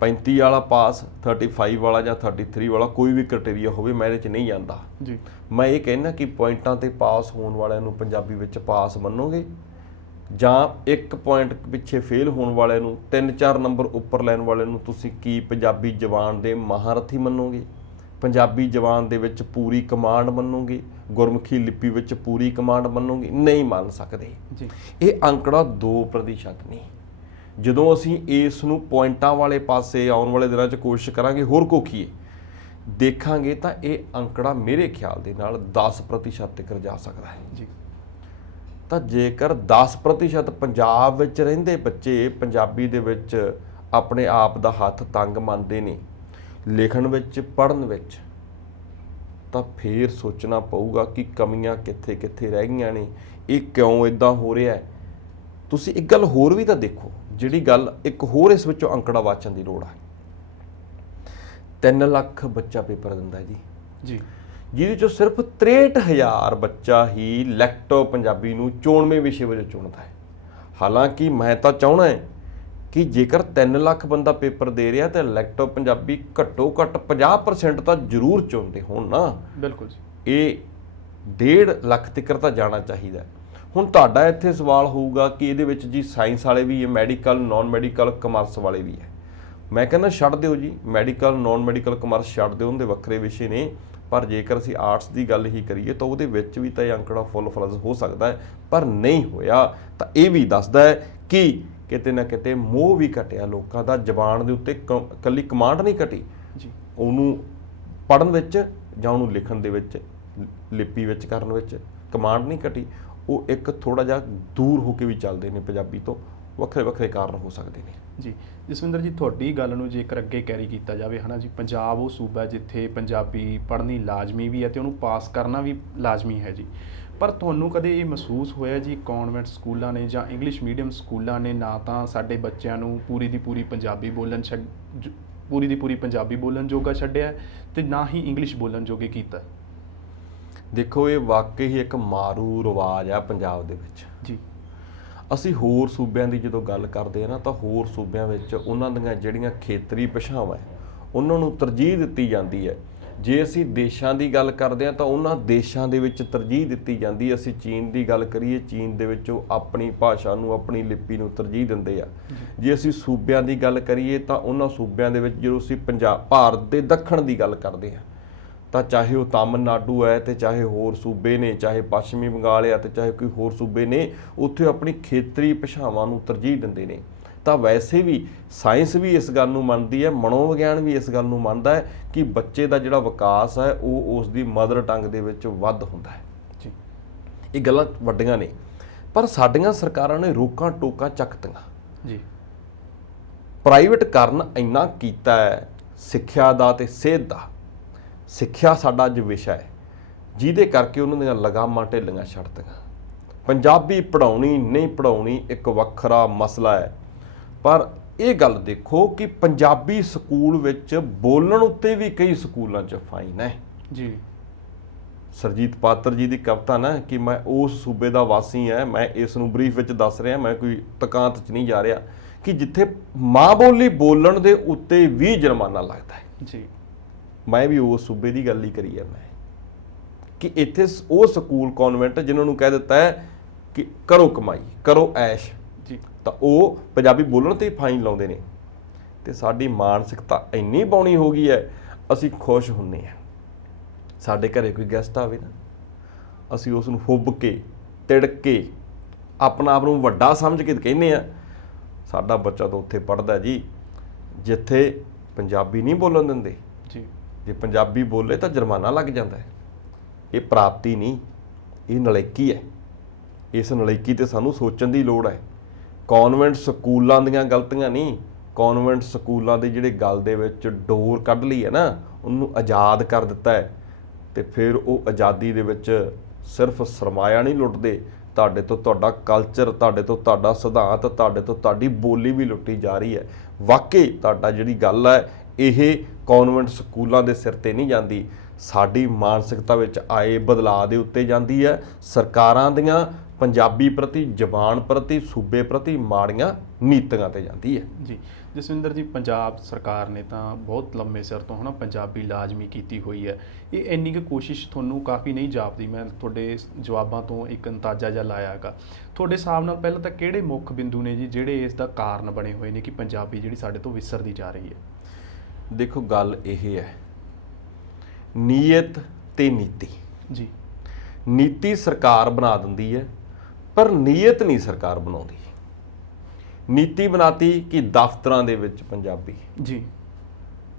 35 ਵਾਲਾ ਪਾਸ, 35 ਵਾਲਾ ਜਾਂ 33 ਵਾਲਾ, ਕੋਈ ਵੀ ਕ੍ਰਾਈਟੇਰੀਆ ਹੋਵੇ, ਮੈਂ ਇਹਦੇ 'ਚ ਨਹੀਂ ਜਾਂਦਾ ਜੀ। ਮੈਂ ਇਹ ਕਹਿੰਦਾ ਕਿ ਪੁਆਇੰਟਾਂ ਤੇ ਪਾਸ ਹੋਣ ਵਾਲਿਆਂ ਨੂੰ ਪੰਜਾਬੀ ਵਿੱਚ ਪਾਸ ਮੰਨੋਗੇ ਜਾਂ 1 ਪੁਆਇੰਟ ਪਿੱਛੇ ਫੇਲ ਹੋਣ ਵਾਲਿਆਂ ਨੂੰ, 3-4 ਨੰਬਰ ਉੱਪਰ ਲੈਣ ਵਾਲਿਆਂ ਨੂੰ ਤੁਸੀਂ ਕੀ ਪੰਜਾਬੀ ਜ਼ਬਾਨ ਦੇ ਮਹਾਰਥੀ ਮੰਨੋਗੇ? ਪੰਜਾਬੀ ਜ਼ਬਾਨ ਦੇ ਵਿੱਚ ਪੂਰੀ ਕਮਾਂਡ ਮੰਨੂਗੀ, ਗੁਰਮੁਖੀ ਲਿਪੀ ਵਿੱਚ ਪੂਰੀ ਕਮਾਂਡ ਮੰਨੂਗੀ? ਨਹੀਂ ਮੰਨ ਸਕਦੇ ਜੀ। ਇਹ ਅੰਕੜਾ 2% ਨਹੀਂ। ਜਦੋਂ ਅਸੀਂ ਇਸ ਨੂੰ ਪੁਆਇੰਟਾਂ ਵਾਲੇ ਪਾਸੇ ਆਉਣ ਵਾਲੇ ਦਿਨਾਂ 'ਚ ਕੋਸ਼ਿਸ਼ ਕਰਾਂਗੇ ਹੋਰ ਕੋਖੀਏ ਦੇਖਾਂਗੇ ਤਾਂ ਇਹ ਅੰਕੜਾ ਮੇਰੇ ਖਿਆਲ ਦੇ ਨਾਲ 10% ਤੱਕ ਜਾ ਸਕਦਾ ਹੈ ਜੀ। ਤਾਂ ਜੇਕਰ 10% ਪੰਜਾਬ ਵਿੱਚ ਰਹਿੰਦੇ ਬੱਚੇ ਪੰਜਾਬੀ ਦੇ ਵਿੱਚ ਆਪਣੇ ਆਪ ਦਾ ਹੱਥ ਤੰਗ ਮੰਨਦੇ ਨੇ ਲਿਖਣ ਵਿੱਚ, ਪੜ੍ਹਨ ਵਿੱਚ, ਤਾਂ ਫੇਰ ਸੋਚਣਾ ਪਊਗਾ ਕਿ ਕਮੀਆਂ ਕਿੱਥੇ ਕਿੱਥੇ ਰਹਿ ਗਈਆਂ ਨੇ, ਇਹ ਕਿਉਂ ਇਦਾਂ ਹੋ ਰਿਹਾ ਹੈ। ਤੁਸੀਂ ਇੱਕ ਗੱਲ ਹੋਰ ਵੀ ਤਾਂ ਦੇਖੋ, ਜਿਹੜੀ ਗੱਲ ਇੱਕ ਹੋਰ ਇਸ ਵਿੱਚੋਂ ਅੰਕੜਾ ਵਾਚਣ ਦੀ ਲੋੜ ਹੈ। 3 ਲੱਖ ਬੱਚਾ ਪੇਪਰ ਦਿੰਦਾ ਜੀ ਜੀ, ਜਿਹਦੇ ਚੋਂ ਸਿਰਫ 63,000 ਬੱਚਾ ਹੀ ਲੈਕਟੋ ਪੰਜਾਬੀ ਨੂੰ ਚੋਣਵੇਂ ਵਿਸ਼ੇ ਵਜੋਂ ਚੁਣਦਾ ਹੈ। ਹਾਲਾਂਕਿ ਮੈਂ ਤਾਂ ਚਾਹੁੰਦਾ ਹੈ ਕਿ ਜੇਕਰ 3 ਲੱਖ ਬੰਦਾ ਪੇਪਰ ਦੇ ਰਿਹਾ ਤਾਂ ਲੈਕਟੋ ਪੰਜਾਬੀ ਘੱਟੋ ਘੱਟ 50% ਤਾਂ ਜ਼ਰੂਰ ਚੁਣਦੇ ਹੋਣ ਨਾ। ਬਿਲਕੁਲ ਜੀ। ਇਹ 1.5 ਲੱਖ ਤੱਕ ਤਾਂ ਜਾਣਾ ਚਾਹੀਦਾ। ਹੁਣ ਤੁਹਾਡਾ ਇੱਥੇ ਸਵਾਲ ਹੋਊਗਾ ਕਿ ਇਹਦੇ ਵਿੱਚ ਜੀ ਸਾਇੰਸ ਵਾਲੇ ਵੀ ਹੈ, ਮੈਡੀਕਲ, ਨਾਨ ਮੈਡੀਕਲ, ਕਮਰਸ ਵਾਲੇ ਵੀ ਹੈ। ਮੈਂ ਕਹਿੰਦਾ ਛੱਡ ਦਿਓ ਜੀ, ਮੈਡੀਕਲ, ਨਾਨ ਮੈਡੀਕਲ, ਕਮਰਸ ਛੱਡ ਦਿਓ, ਉਹਦੇ ਵੱਖਰੇ ਵਿਸ਼ੇ ਨੇ। ਪਰ ਜੇਕਰ ਅਸੀਂ ਆਰਟਸ ਦੀ ਗੱਲ ਹੀ ਕਰੀਏ ਤਾਂ ਉਹਦੇ ਵਿੱਚ ਵੀ ਤਾਂ ਇਹ ਅੰਕੜਾ ਫੁੱਲ ਫਲਸ ਹੋ ਸਕਦਾ ਹੈ, ਪਰ ਨਹੀਂ ਹੋਇਆ। ਤਾਂ ਇਹ ਵੀ ਦੱਸਦਾ ਹੈ ਕਿ ਕਿਤੇ ਨਾ ਕਿਤੇ ਮੋਹ ਵੀ ਘਟਿਆ ਲੋਕਾਂ ਦਾ, ਜ਼ਬਾਨ ਦੇ ਉੱਤੇ ਇਕੱਲੀ ਕਮਾਂਡ ਨਹੀਂ ਘਟੀ ਜੀ, ਉਹਨੂੰ ਪੜ੍ਹਨ ਵਿੱਚ ਜਾਂ ਉਹਨੂੰ ਲਿਖਣ ਦੇ ਵਿੱਚ, ਲਿਪੀ ਵਿੱਚ ਕਰਨ ਵਿੱਚ ਕਮਾਂਡ ਨਹੀਂ ਘਟੀ। ਉਹ ਇੱਕ ਥੋੜ੍ਹਾ ਜਿਹਾ ਦੂਰ ਹੋ ਕੇ ਵੀ ਚੱਲਦੇ ਨੇ ਪੰਜਾਬੀ ਤੋਂ। ਵੱਖਰੇ ਵੱਖਰੇ ਕਾਰਨ ਹੋ ਸਕਦੇ ਨੇ ਜੀ। ਜਸਵਿੰਦਰ ਜੀ, ਤੁਹਾਡੀ ਗੱਲ ਨੂੰ ਜੇਕਰ ਅੱਗੇ ਕੈਰੀ ਕੀਤਾ ਜਾਵੇ ਹੈ ਨਾ ਜੀ, ਪੰਜਾਬ ਉਹ ਸੂਬਾ ਜਿੱਥੇ ਪੰਜਾਬੀ ਪੜ੍ਹਨੀ ਲਾਜ਼ਮੀ ਵੀ ਹੈ ਅਤੇ ਉਹਨੂੰ ਪਾਸ ਕਰਨਾ ਵੀ ਲਾਜ਼ਮੀ ਹੈ ਜੀ। ਪਰ ਤੁਹਾਨੂੰ ਕਦੇ ਇਹ ਮਹਿਸੂਸ ਹੋਇਆ ਜੀ ਕੌਨਵੈਂਟ ਸਕੂਲਾਂ ਨੇ ਜਾਂ ਇੰਗਲਿਸ਼ ਮੀਡੀਅਮ ਸਕੂਲਾਂ ਨੇ ਨਾ ਤਾਂ ਸਾਡੇ ਬੱਚਿਆਂ ਨੂੰ ਪੂਰੀ ਦੀ ਪੂਰੀ ਪੰਜਾਬੀ ਬੋਲਣ ਜੋਗਾ ਛੱਡਿਆ ਅਤੇ ਨਾ ਹੀ ਇੰਗਲਿਸ਼ ਬੋਲਣ ਜੋਗੇ ਕੀਤਾ? ਦੇਖੋ, ਇਹ ਵਾਕਈ ਹੀ ਇੱਕ ਮਾਰੂ ਰਿਵਾਜ ਆ ਪੰਜਾਬ ਦੇ ਵਿੱਚ ਜੀ। ਅਸੀਂ ਹੋਰ ਸੂਬਿਆਂ ਦੀ ਜਦੋਂ ਗੱਲ ਕਰਦੇ ਹਾਂ ਨਾ ਤਾਂ ਹੋਰ ਸੂਬਿਆਂ ਵਿੱਚ ਉਹਨਾਂ ਦੀਆਂ ਜਿਹੜੀਆਂ ਖੇਤਰੀ ਭਾਸ਼ਾਵਾਂ ਉਹਨਾਂ ਨੂੰ ਤਰਜੀਹ ਦਿੱਤੀ ਜਾਂਦੀ ਹੈ। ਜੇ ਅਸੀਂ ਦੇਸ਼ਾਂ ਦੀ ਗੱਲ ਕਰਦੇ ਹਾਂ ਤਾਂ ਉਹਨਾਂ ਦੇਸ਼ਾਂ ਦੇ ਵਿੱਚ ਤਰਜੀਹ ਦਿੱਤੀ ਜਾਂਦੀ ਹੈ। ਅਸੀਂ ਚੀਨ ਦੀ ਗੱਲ ਕਰੀਏ, ਚੀਨ ਦੇ ਵਿੱਚ ਉਹ ਆਪਣੀ ਭਾਸ਼ਾ ਨੂੰ, ਆਪਣੀ ਲਿਪੀ ਨੂੰ ਤਰਜੀਹ ਦਿੰਦੇ ਆ। ਜੇ ਅਸੀਂ ਸੂਬਿਆਂ ਦੀ ਗੱਲ ਕਰੀਏ ਤਾਂ ਉਹਨਾਂ ਸੂਬਿਆਂ ਦੇ ਵਿੱਚ ਜਦੋਂ ਅਸੀਂ ਭਾਰਤ ਦੇ ਦੱਖਣ ਦੀ ਗੱਲ ਕਰਦੇ ਹਾਂ ਤਾਂ ਚਾਹੇ ਉਹ ਤਾਮਿਲਨਾਡੂ ਹੈ ਤੇ ਚਾਹੇ ਹੋਰ ਸੂਬੇ ਨੇ, ਚਾਹੇ ਪੱਛਮੀ ਬੰਗਾਲ ਹੈ ਤੇ ਚਾਹੇ ਕੋਈ ਹੋਰ ਸੂਬੇ ਨੇ, ਉੱਥੇ ਆਪਣੀ ਖੇਤਰੀ ਭਾਸ਼ਾਵਾਂ ਨੂੰ ਤਰਜੀਹ ਦਿੰਦੇ ਨੇ। ਤਾਂ ਵੈਸੇ ਵੀ ਸਾਇੰਸ ਵੀ ਇਸ ਗੱਲ ਨੂੰ ਮੰਨਦੀ ਹੈ, ਮਨੋਵਿਗਿਆਨ ਵੀ ਇਸ ਗੱਲ ਨੂੰ ਮੰਨਦਾ ਹੈ ਕਿ ਬੱਚੇ ਦਾ ਜਿਹੜਾ ਵਿਕਾਸ ਹੈ ਉਹ ਉਸ ਦੀ ਮਦਰ ਟੰਗ ਦੇ ਵਿੱਚ ਵੱਧ ਹੁੰਦਾ ਹੈ ਜੀ। ਇਹ ਗੱਲਾਂ ਵੱਡੀਆਂ ਨੇ, ਪਰ ਸਾਡੀਆਂ ਸਰਕਾਰਾਂ ਨੇ ਰੋਕਾਂ ਟੋਕਾਂ ਚੱਕਤੀਆਂ ਜੀ। ਪ੍ਰਾਈਵੇਟਕਰਨ ਇੰਨਾ ਕੀਤਾ ਹੈ ਸਿੱਖਿਆ ਦਾ ਤੇ ਸਿਹਤ ਦਾ। ਸਿੱਖਿਆ ਸਾਡਾ ਅੱਜ ਵਿਸ਼ਾ ਹੈ ਜਿਹਦੇ ਕਰਕੇ ਉਹਨਾਂ ਦੀਆਂ ਲਗਾਮਾਂ ਢਿੱਲੀਆਂ ਛੱਡਤੀਆਂ। ਪੰਜਾਬੀ ਪੜ੍ਹਾਉਣੀ ਨਹੀਂ ਪੜ੍ਹਾਉਣੀ ਇੱਕ ਵੱਖਰਾ ਮਸਲਾ ਹੈ, ਪਰ ਇਹ ਗੱਲ ਦੇਖੋ ਕਿ ਪੰਜਾਬੀ ਸਕੂਲ ਵਿੱਚ ਬੋਲਣ ਉੱਤੇ ਵੀ ਕਈ ਸਕੂਲਾਂ 'ਚ ਫਾਈਨ ਹੈ ਜੀ। ਸਰਜੀਤ ਪਾਤਰ ਜੀ ਦੀ ਕਵਿਤਾ ਨਾ ਕਿ ਮੈਂ ਉਸ ਸੂਬੇ ਦਾ ਵਾਸੀ ਹਾਂ, ਮੈਂ ਇਸ ਨੂੰ ਬਰੀਫ ਵਿੱਚ ਦੱਸ ਰਿਹਾ, ਮੈਂ ਕੋਈ ਤਕਾਂਤ 'ਚ ਨਹੀਂ ਜਾ ਰਿਹਾ, ਕਿ ਜਿੱਥੇ ਮਾਂ ਬੋਲੀ ਬੋਲਣ ਦੇ ਉੱਤੇ ਵੀ ਜੁਰਮਾਨਾ ਲੱਗਦਾ ਹੈ ਜੀ। ਮੈਂ ਵੀ ਉਸ ਸੂਬੇ ਦੀ ਗੱਲ ਹੀ ਕਰੀ ਹੈ ਮੈਂ, ਕਿ ਇੱਥੇ ਉਹ ਸਕੂਲ ਕਨਵੈਂਟ ਜਿਨ੍ਹਾਂ ਨੂੰ ਕਹਿ ਦਿੱਤਾ ਹੈ ਕਿ ਕਰੋ ਕਮਾਈ, ਕਰੋ ਐਸ਼ ਜੀ, ਤਾਂ ਉਹ ਪੰਜਾਬੀ ਬੋਲਣ 'ਤੇ ਫਾਈਨ ਲਾਉਂਦੇ ਨੇ। ਅਤੇ ਸਾਡੀ ਮਾਨਸਿਕਤਾ ਇੰਨੀ ਬੌਣੀ ਹੋ ਗਈ ਹੈ, ਅਸੀਂ ਖੁਸ਼ ਹੁੰਦੇ ਹਾਂ ਸਾਡੇ ਘਰੇ ਕੋਈ ਗੈਸਟ ਆਵੇ ਨਾ, ਅਸੀਂ ਉਸ ਨੂੰ ਹੁੱਬ ਕੇ, ਤਿੜਕ ਕੇ, ਆਪਣਾ ਆਪ ਨੂੰ ਵੱਡਾ ਸਮਝ ਕੇ ਕਹਿੰਦੇ ਹਾਂ ਸਾਡਾ ਬੱਚਾ ਤਾਂ ਉੱਥੇ ਪੜ੍ਹਦਾ ਜੀ ਜਿੱਥੇ ਪੰਜਾਬੀ ਨਹੀਂ ਬੋਲਣ ਦਿੰਦੇ ਜੀ। ਜੇ ਪੰਜਾਬੀ ਬੋਲੇ ਤਾਂ ਜੁਰਮਾਨਾ ਲੱਗ ਜਾਂਦਾ ਹੈ। ਇਹ ਪ੍ਰਾਪਤੀ ਨਹੀਂ, ਇਹ ਨਲਾਇਕੀ ਹੈ। ਇਸ ਨਲਾਇਕੀ 'ਤੇ ਸਾਨੂੰ ਸੋਚਣ ਦੀ ਲੋੜ ਹੈ। ਕਨਵੈਂਟ ਸਕੂਲਾਂ ਦੀਆਂ ਗਲਤੀਆਂ ਨਹੀਂ, ਕਨਵੈਂਟ ਸਕੂਲਾਂ ਦੀ ਜਿਹੜੇ ਗੱਲ ਦੇ ਵਿੱਚ ਡੋਰ ਕੱਢ ਲਈ ਹੈ ਨਾ, ਉਹਨੂੰ ਆਜ਼ਾਦ ਕਰ ਦਿੱਤਾ ਹੈ, ਅਤੇ ਫਿਰ ਉਹ ਆਜ਼ਾਦੀ ਦੇ ਵਿੱਚ ਸਿਰਫ ਸਰਮਾਇਆ ਨਹੀਂ ਲੁੱਟਦੇ, ਤੁਹਾਡੇ ਤੋਂ ਤੁਹਾਡਾ ਕਲਚਰ, ਤੁਹਾਡੇ ਤੋਂ ਤੁਹਾਡਾ ਸਿਧਾਂਤ, ਤੁਹਾਡੇ ਤੋਂ ਤੁਹਾਡੀ ਬੋਲੀ ਵੀ ਲੁੱਟੀ ਜਾ ਰਹੀ ਹੈ। ਵਾਕਈ ਤੁਹਾਡਾ ਜਿਹੜੀ ਗੱਲ ਹੈ ਇਹ ਕਨਵੈਂਟ ਸਕੂਲਾਂ ਦੇ ਸਿਰ 'ਤੇ ਨਹੀਂ ਜਾਂਦੀ, ਸਾਡੀ ਮਾਨਸਿਕਤਾ ਵਿੱਚ ਆਏ ਬਦਲਾਅ ਦੇ ਉੱਤੇ ਜਾਂਦੀ ਹੈ। ਸਰਕਾਰਾਂ ਦੀਆਂ ਪੰਜਾਬੀ ਪ੍ਰਤੀ, ਜ਼ਬਾਨ ਪ੍ਰਤੀ, ਸੂਬੇ ਪ੍ਰਤੀ ਮਾੜੀਆਂ ਨੀਤੀਆਂ 'ਤੇ ਜਾਂਦੀ ਹੈ ਜੀ। ਜਸਵਿੰਦਰ ਜੀ, ਪੰਜਾਬ ਸਰਕਾਰ ਨੇ ਤਾਂ ਬਹੁਤ ਲੰਮੇ ਸਿਰ ਤੋਂ ਹੈ ਨਾ ਪੰਜਾਬੀ ਲਾਜ਼ਮੀ ਕੀਤੀ ਹੋਈ ਹੈ। ਇਹ ਇੰਨੀ ਕੁ ਕੋਸ਼ਿਸ਼ ਤੁਹਾਨੂੰ ਕਾਫੀ ਨਹੀਂ ਜਾਪਦੀ? ਮੈਂ ਤੁਹਾਡੇ ਜਵਾਬਾਂ ਤੋਂ ਇੱਕ ਅੰਦਾਜ਼ਾ ਜਿਹਾ ਲਾਇਆ ਹੈਗਾ। ਤੁਹਾਡੇ ਹਿਸਾਬ ਨਾਲ ਪਹਿਲਾਂ ਤਾਂ ਕਿਹੜੇ ਮੁੱਖ ਬਿੰਦੂ ਨੇ ਜੀ ਜਿਹੜੇ ਇਸ ਦਾ ਕਾਰਨ ਬਣੇ ਹੋਏ ਨੇ ਕਿ ਪੰਜਾਬੀ ਜਿਹੜੀ ਸਾਡੇ ਤੋਂ ਵਿਸਰਦੀ ਜਾ ਰਹੀ ਹੈ? ਦੇਖੋ, ਗੱਲ ਇਹ ਹੈ ਨੀਅਤ ਤੇ ਨੀਤੀ। ਜੀ ਨੀਤੀ ਸਰਕਾਰ ਬਣਾ ਦਿੰਦੀ ਹੈ, ਪਰ ਨੀਅਤ ਨਹੀਂ ਸਰਕਾਰ ਬਣਾਉਂਦੀ। ਨੀਤੀ ਬਣਾਤੀ ਕਿ ਦਫ਼ਤਰਾਂ ਦੇ ਵਿੱਚ ਪੰਜਾਬੀ, ਜੀ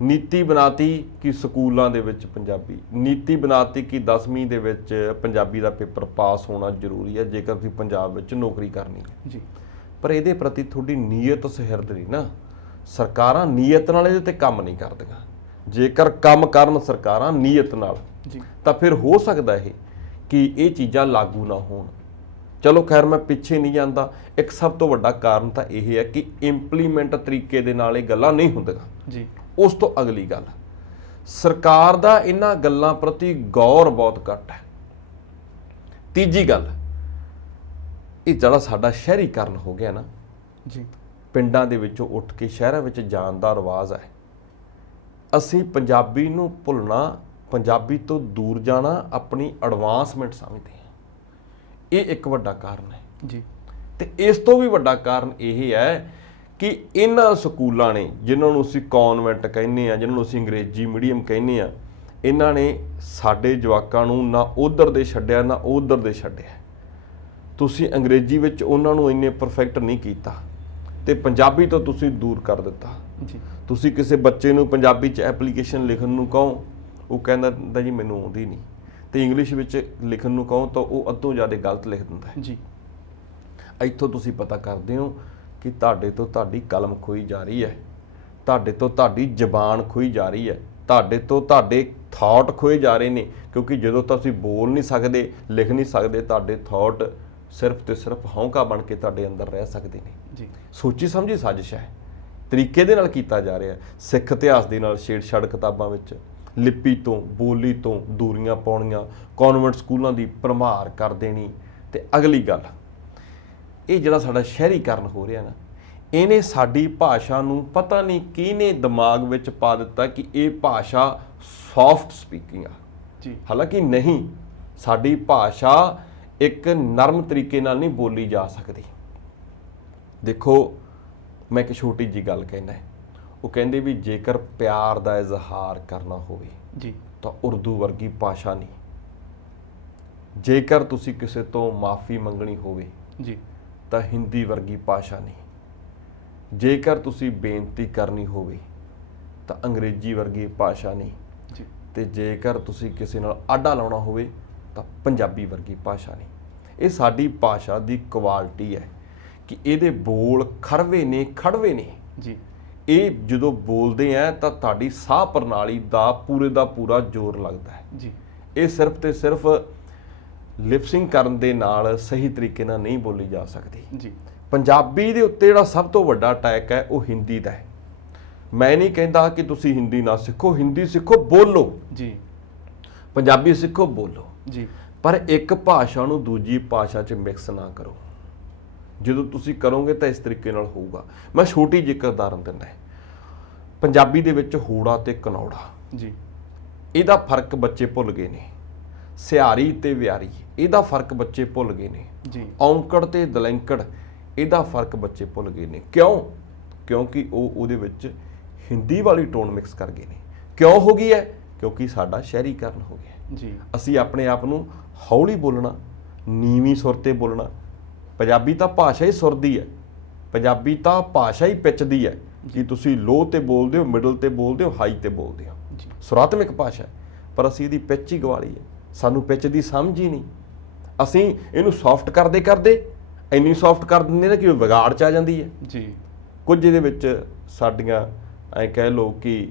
ਨੀਤੀ ਬਣਾਤੀ ਕਿ ਸਕੂਲਾਂ ਦੇ ਵਿੱਚ ਪੰਜਾਬੀ, ਨੀਤੀ ਬਣਾਤੀ ਕਿ 10ਵੀਂ ਦੇ ਵਿੱਚ ਪੰਜਾਬੀ ਦਾ ਪੇਪਰ ਪਾਸ ਹੋਣਾ ਜ਼ਰੂਰੀ ਹੈ ਜੇਕਰ ਤੁਸੀਂ ਪੰਜਾਬ ਵਿੱਚ ਨੌਕਰੀ ਕਰਨੀ ਹੈ। ਜੀ ਪਰ ਇਹਦੇ ਪ੍ਰਤੀ ਤੁਹਾਡੀ ਨੀਅਤ ਸੁਹਿਰਦ ਨਹੀਂ ਨਾ। ਸਰਕਾਰਾਂ ਨੀਅਤ ਨਾਲ ਇਹਦੇ ਤੇ ਕੰਮ ਨਹੀਂ ਕਰਦੀਆਂ। ਜੇਕਰ ਕੰਮ ਕਰਨ ਸਰਕਾਰਾਂ ਨੀਅਤ ਨਾਲ, ਜੀ ਤਾਂ ਫਿਰ ਹੋ ਸਕਦਾ ਇਹ ਕਿ ਇਹ ਚੀਜ਼ਾਂ ਲਾਗੂ ਨਾ ਹੋਣ। ਚਲੋ ਖੈਰ, ਮੈਂ ਪਿੱਛੇ ਨਹੀਂ ਜਾਂਦਾ। ਇੱਕ ਸਭ ਤੋਂ ਵੱਡਾ ਕਾਰਨ ਤਾਂ ਇਹ ਹੈ ਕਿ ਇੰਪਲੀਮੈਂਟ ਤਰੀਕੇ ਦੇ ਨਾਲ ਇਹ ਗੱਲਾਂ ਨਹੀਂ ਹੁੰਦੀਆਂ। ਜੀ ਉਸ ਤੋਂ ਅਗਲੀ ਗੱਲ, ਸਰਕਾਰ ਦਾ ਇਹਨਾਂ ਗੱਲਾਂ ਪ੍ਰਤੀ ਗੌਰ ਬਹੁਤ ਘੱਟ ਹੈ। ਤੀਜੀ ਗੱਲ, ਇਹ ਜਿਹੜਾ ਸਾਡਾ ਸ਼ਹਿਰੀਕਰਨ ਹੋ ਗਿਆ ਨਾ, ਜੀ ਪਿੰਡਾਂ ਦੇ ਵਿੱਚੋਂ ਉੱਠ ਕੇ ਸ਼ਹਿਰਾਂ ਵਿੱਚ ਜਾਣ ਦਾ ਰਿਵਾਜ ਹੈ। ਅਸੀਂ ਪੰਜਾਬੀ ਨੂੰ ਭੁੱਲਣਾ, ਪੰਜਾਬੀ ਤੋਂ ਦੂਰ ਜਾਣਾ ਆਪਣੀ ਐਡਵਾਂਸਮੈਂਟ ਸਮਝਦੇ ਹਾਂ। ਇਹ ਇੱਕ ਵੱਡਾ ਕਾਰਨ ਹੈ। ਜੀ ਤੇ ਇਸ ਤੋਂ ਵੀ ਵੱਡਾ ਕਾਰਨ ਇਹ ਹੈ ਕਿ ਇਹਨਾਂ ਸਕੂਲਾਂ ਨੇ, ਜਿਨ੍ਹਾਂ ਨੂੰ ਅਸੀਂ ਕਨਵੈਂਟ ਕਹਿੰਦੇ ਆ, ਜਿਨ੍ਹਾਂ ਨੂੰ ਅਸੀਂ ਅੰਗਰੇਜ਼ੀ ਮੀਡੀਅਮ ਕਹਿੰਦੇ ਆ, ਇਹਨਾਂ ਨੇ ਸਾਡੇ ਜਵਾਕਾਂ ਨੂੰ ਨਾ ਉਧਰ ਦੇ ਛੱਡਿਆ ਨਾ ਉਧਰ ਦੇ ਛੱਡਿਆ। ਤੁਸੀਂ ਅੰਗਰੇਜ਼ੀ ਵਿੱਚ ਉਹਨਾਂ ਨੂੰ ਇੰਨੇ ਪਰਫੈਕਟ ਨਹੀਂ ਕੀਤਾ ਤੇ ਪੰਜਾਬੀ ਤੋਂ ਤੁਸੀਂ ਦੂਰ ਕਰ ਦਿੱਤਾ। ਜੀ ਤੁਸੀਂ ਕਿਸੇ ਬੱਚੇ ਨੂੰ ਪੰਜਾਬੀ 'ਚ ਐਪਲੀਕੇਸ਼ਨ ਲਿਖਣ ਨੂੰ ਕਹੋ, ਉਹ ਕਹਿੰਦਾ ਜੀ ਮੈਨੂੰ ਆਉਂਦੀ ਨਹੀਂ, ਤੇ ਇੰਗਲਿਸ਼ ਵਿੱਚ ਲਿਖਣ ਨੂੰ ਕਹੋ ਤਾਂ ਉਹ ਅੱਧੋਂ ਜ਼ਿਆਦਾ ਗਲਤ ਲਿਖ ਦਿੰਦਾ ਹੈ। ਜੀ ਇੱਥੋਂ ਤੁਸੀਂ ਪਤਾ ਕਰਦੇ ਹੋ ਕਿ ਤੁਹਾਡੇ ਤੋਂ ਤੁਹਾਡੀ ਕਲਮ ਖੋਈ ਜਾ ਰਹੀ ਹੈ, ਤੁਹਾਡੇ ਤੋਂ ਤੁਹਾਡੀ ਜ਼ਬਾਨ ਖੋਈ ਜਾ ਰਹੀ ਹੈ, ਤੁਹਾਡੇ ਤੋਂ ਤੁਹਾਡੇ ਥਾਟ ਖੋਏ ਜਾ ਰਹੇ ਨੇ। ਕਿਉਂਕਿ ਜਦੋਂ ਤੁਸੀਂ ਬੋਲ ਨਹੀਂ ਸਕਦੇ, ਲਿਖ ਨਹੀਂ ਸਕਦੇ, ਤੁਹਾਡੇ ਥਾਟ ਸਿਰਫ ਤੇ ਸਿਰਫ ਹੌਂਕਾ ਬਣ ਕੇ ਤੁਹਾਡੇ ਅੰਦਰ ਰਹਿ ਸਕਦੇ ਨੇ। ਜੀ ਸੋਚੀ ਸਮਝੀ ਸਾਜ਼ਿਸ਼ ਹੈ, ਤਰੀਕੇ ਦੇ ਨਾਲ ਕੀਤਾ ਜਾ ਰਿਹਾ। ਸਿੱਖ ਇਤਿਹਾਸ ਦੇ ਨਾਲ ਛੇੜਛਾੜ ਕਿਤਾਬਾਂ ਵਿੱਚ, ਲਿਪੀ ਤੋਂ ਬੋਲੀ ਤੋਂ ਦੂਰੀਆਂ ਪਾਉਣੀਆਂ, ਕਨਵੈਂਟ ਸਕੂਲਾਂ ਦੀ ਭਰਮਾਰ ਕਰ ਦੇਣੀ। ਤੇ ਅਗਲੀ ਗੱਲ, ਇਹ ਜਿਹੜਾ ਸਾਡਾ ਸ਼ਹਿਰੀਕਰਨ ਹੋ ਰਿਹਾ ਨਾ, ਇਹਨੇ ਸਾਡੀ ਭਾਸ਼ਾ ਨੂੰ ਪਤਾ ਨਹੀਂ ਕਿਹਨੇ ਦਿਮਾਗ ਵਿੱਚ ਪਾ ਦਿੱਤਾ ਕਿ ਇਹ ਭਾਸ਼ਾ ਸੌਫਟ ਸਪੀਕਿੰਗ ਆ। ਜੀ ਹਾਲਾਂਕਿ ਨਹੀਂ, ਸਾਡੀ ਭਾਸ਼ਾ ਇੱਕ ਨਰਮ ਤਰੀਕੇ ਨਾਲ ਨਹੀਂ ਬੋਲੀ ਜਾ ਸਕਦੀ। ਦੇਖੋ, ਮੈਂ ਇੱਕ ਛੋਟੀ ਜੀ ਗੱਲ ਕਹਿਣਾ, ਉਹ ਕਹਿੰਦੇ ਵੀ ਜੇਕਰ ਪਿਆਰ ਦਾ ਇਜ਼ਹਾਰ ਕਰਨਾ ਹੋਵੇ ਜੀ ਤਾਂ ਉਰਦੂ ਵਰਗੀ ਭਾਸ਼ਾ ਨਹੀਂ। ਜੇਕਰ ਤੁਸੀਂ ਕਿਸੇ ਤੋਂ ਮਾਫੀ ਮੰਗਣੀ ਹੋਵੇ ਜੀ ਤਾਂ ਹਿੰਦੀ ਵਰਗੀ ਭਾਸ਼ਾ ਨਹੀਂ। ਜੇਕਰ ਤੁਸੀਂ ਬੇਨਤੀ ਕਰਨੀ ਹੋਵੇ ਤਾਂ ਅੰਗਰੇਜ਼ੀ ਵਰਗੀ ਭਾਸ਼ਾ ਨਹੀਂ। ਜੀ ਤੇ ਜੇਕਰ ਤੁਸੀਂ ਕਿਸੇ ਨਾਲ ਆਡਾ ਲਾਉਣਾ ਹੋਵੇ ਤਾਂ ਪੰਜਾਬੀ ਵਰਗੀ ਭਾਸ਼ਾ ਨਹੀਂ। ਇਹ ਸਾਡੀ ਭਾਸ਼ਾ ਦੀ ਕੁਆਲਿਟੀ ਹੈ ਕਿ ਇਹਦੇ ਬੋਲ ਖੜਵੇ ਨੇ, ਖੜਵੇ ਨੇ। ਜੀ ਇਹ ਜਦੋਂ ਬੋਲਦੇ ਆ ਤਾਂ ਤੁਹਾਡੀ ਸਾਹ ਪ੍ਰਣਾਲੀ ਦਾ ਪੂਰਾ ਜ਼ੋਰ ਲੱਗਦਾ ਹੈ। ਜੀ ਇਹ ਸਿਰਫ ਤੇ ਸਿਰਫ ਲਿਪਸਿੰਗ ਕਰਨ ਦੇ ਨਾਲ ਸਹੀ ਤਰੀਕੇ ਨਾਲ ਨਹੀਂ ਬੋਲੀ ਜਾ ਸਕਦੀ। ਜੀ ਪੰਜਾਬੀ ਦੇ ਉੱਤੇ ਜਿਹੜਾ ਸਭ ਤੋਂ ਵੱਡਾ ਅਟੈਕ ਹੈ ਉਹ ਹਿੰਦੀ ਦਾ ਹੈ। ਮੈਂ ਨਹੀਂ ਕਹਿੰਦਾ ਕਿ ਤੁਸੀਂ ਹਿੰਦੀ ਨਾ ਸਿੱਖੋ, ਹਿੰਦੀ ਸਿੱਖੋ, ਬੋਲੋ। ਜੀ ਪੰਜਾਬੀ ਸਿੱਖੋ, ਬੋਲੋ। ਜੀ ਪਰ ਇੱਕ ਭਾਸ਼ਾ ਨੂੰ ਦੂਜੀ ਭਾਸ਼ਾ 'ਚ ਮਿਕਸ ਨਾ ਕਰੋ। ਜਦੋਂ ਤੁਸੀਂ ਕਰੋਗੇ ਤਾਂ ਇਸ ਤਰੀਕੇ ਨਾਲ ਹੋਊਗਾ। ਮੈਂ ਛੋਟੀ ਜਿਹੀ ਉਦਾਹਰਨ ਦਿੰਦਾ। ਪੰਜਾਬੀ ਦੇ ਵਿੱਚ ਹੋੜਾ ਤੇ ਕਨੌੜਾ, ਜੀ ਇਹਦਾ ਫਰਕ ਬੱਚੇ ਭੁੱਲ ਗਏ ਨੇ। ਸਿਆਰੀ ਤੇ ਵਿਆਰੀ, ਇਹਦਾ ਫਰਕ ਬੱਚੇ ਭੁੱਲ ਗਏ ਨੇ। ਜੀ ਔਂਕੜ ਤੇ ਦਲੈਂਕੜ, ਇਹਦਾ ਫਰਕ ਬੱਚੇ ਭੁੱਲ ਗਏ ਨੇ। ਕਿਉਂ? ਕਿਉਂਕਿ ਉਹ ਉਹਦੇ ਵਿੱਚ ਹਿੰਦੀ ਵਾਲੀ ਟੋਨ ਮਿਕਸ ਕਰ ਗਏ ਨੇ। ਕਿਉਂ ਹੋ ਗਈ ਹੈ? ਕਿਉਂਕਿ ਸਾਡਾ ਸ਼ਹਿਰੀਕਰਨ ਹੋ ਗਿਆ। ਜੀ ਅਸੀਂ ਆਪਣੇ ਆਪ ਨੂੰ ਹੌਲੀ ਬੋਲਣਾ, ਨੀਵੀਂ ਸੁਰ ਤੇ ਬੋਲਣਾ। ਪੰਜਾਬੀ ਤਾਂ ਭਾਸ਼ਾ ਹੀ ਸੁਰ ਦੀ ਹੈ, ਪੰਜਾਬੀ ਤਾਂ ਭਾਸ਼ਾ ਹੀ ਪਿੱਚ ਦੀ ਹੈ ਕਿ ਤੁਸੀਂ ਲੋ ਤੇ ਬੋਲਦੇ ਹੋ, ਮਿਡਲ ਤੇ ਬੋਲਦੇ ਹੋ, ਹਾਈ ਤੇ ਬੋਲਦੇ ਹੋ। ਜੀ ਸੁਰਾਤਮਿਕ ਭਾਸ਼ਾ ਹੈ, ਪਰ ਅਸੀਂ ਇਹਦੀ ਪਿੱਚ ਹੀ ਗਵਾ ਲਈ ਹੈ। ਸਾਨੂੰ ਪਿੱਚ ਦੀ ਸਮਝ ਹੀ ਨਹੀਂ। ਅਸੀਂ ਇਹਨੂੰ ਸੌਫਟ ਕਰਦੇ ਕਰਦੇ ਇੰਨੀ ਸੌਫਟ ਕਰ ਦਿੰਦੇ ਨੇ ਕਿ ਉਹ ਵਿਗਾੜ 'ਚ ਆ ਜਾਂਦੀ ਹੈ। ਜੀ ਕੁਝ ਇਹਦੇ ਵਿੱਚ ਸਾਡੀਆਂ ਐਂ ਕਹਿ ਲਓ ਕਿ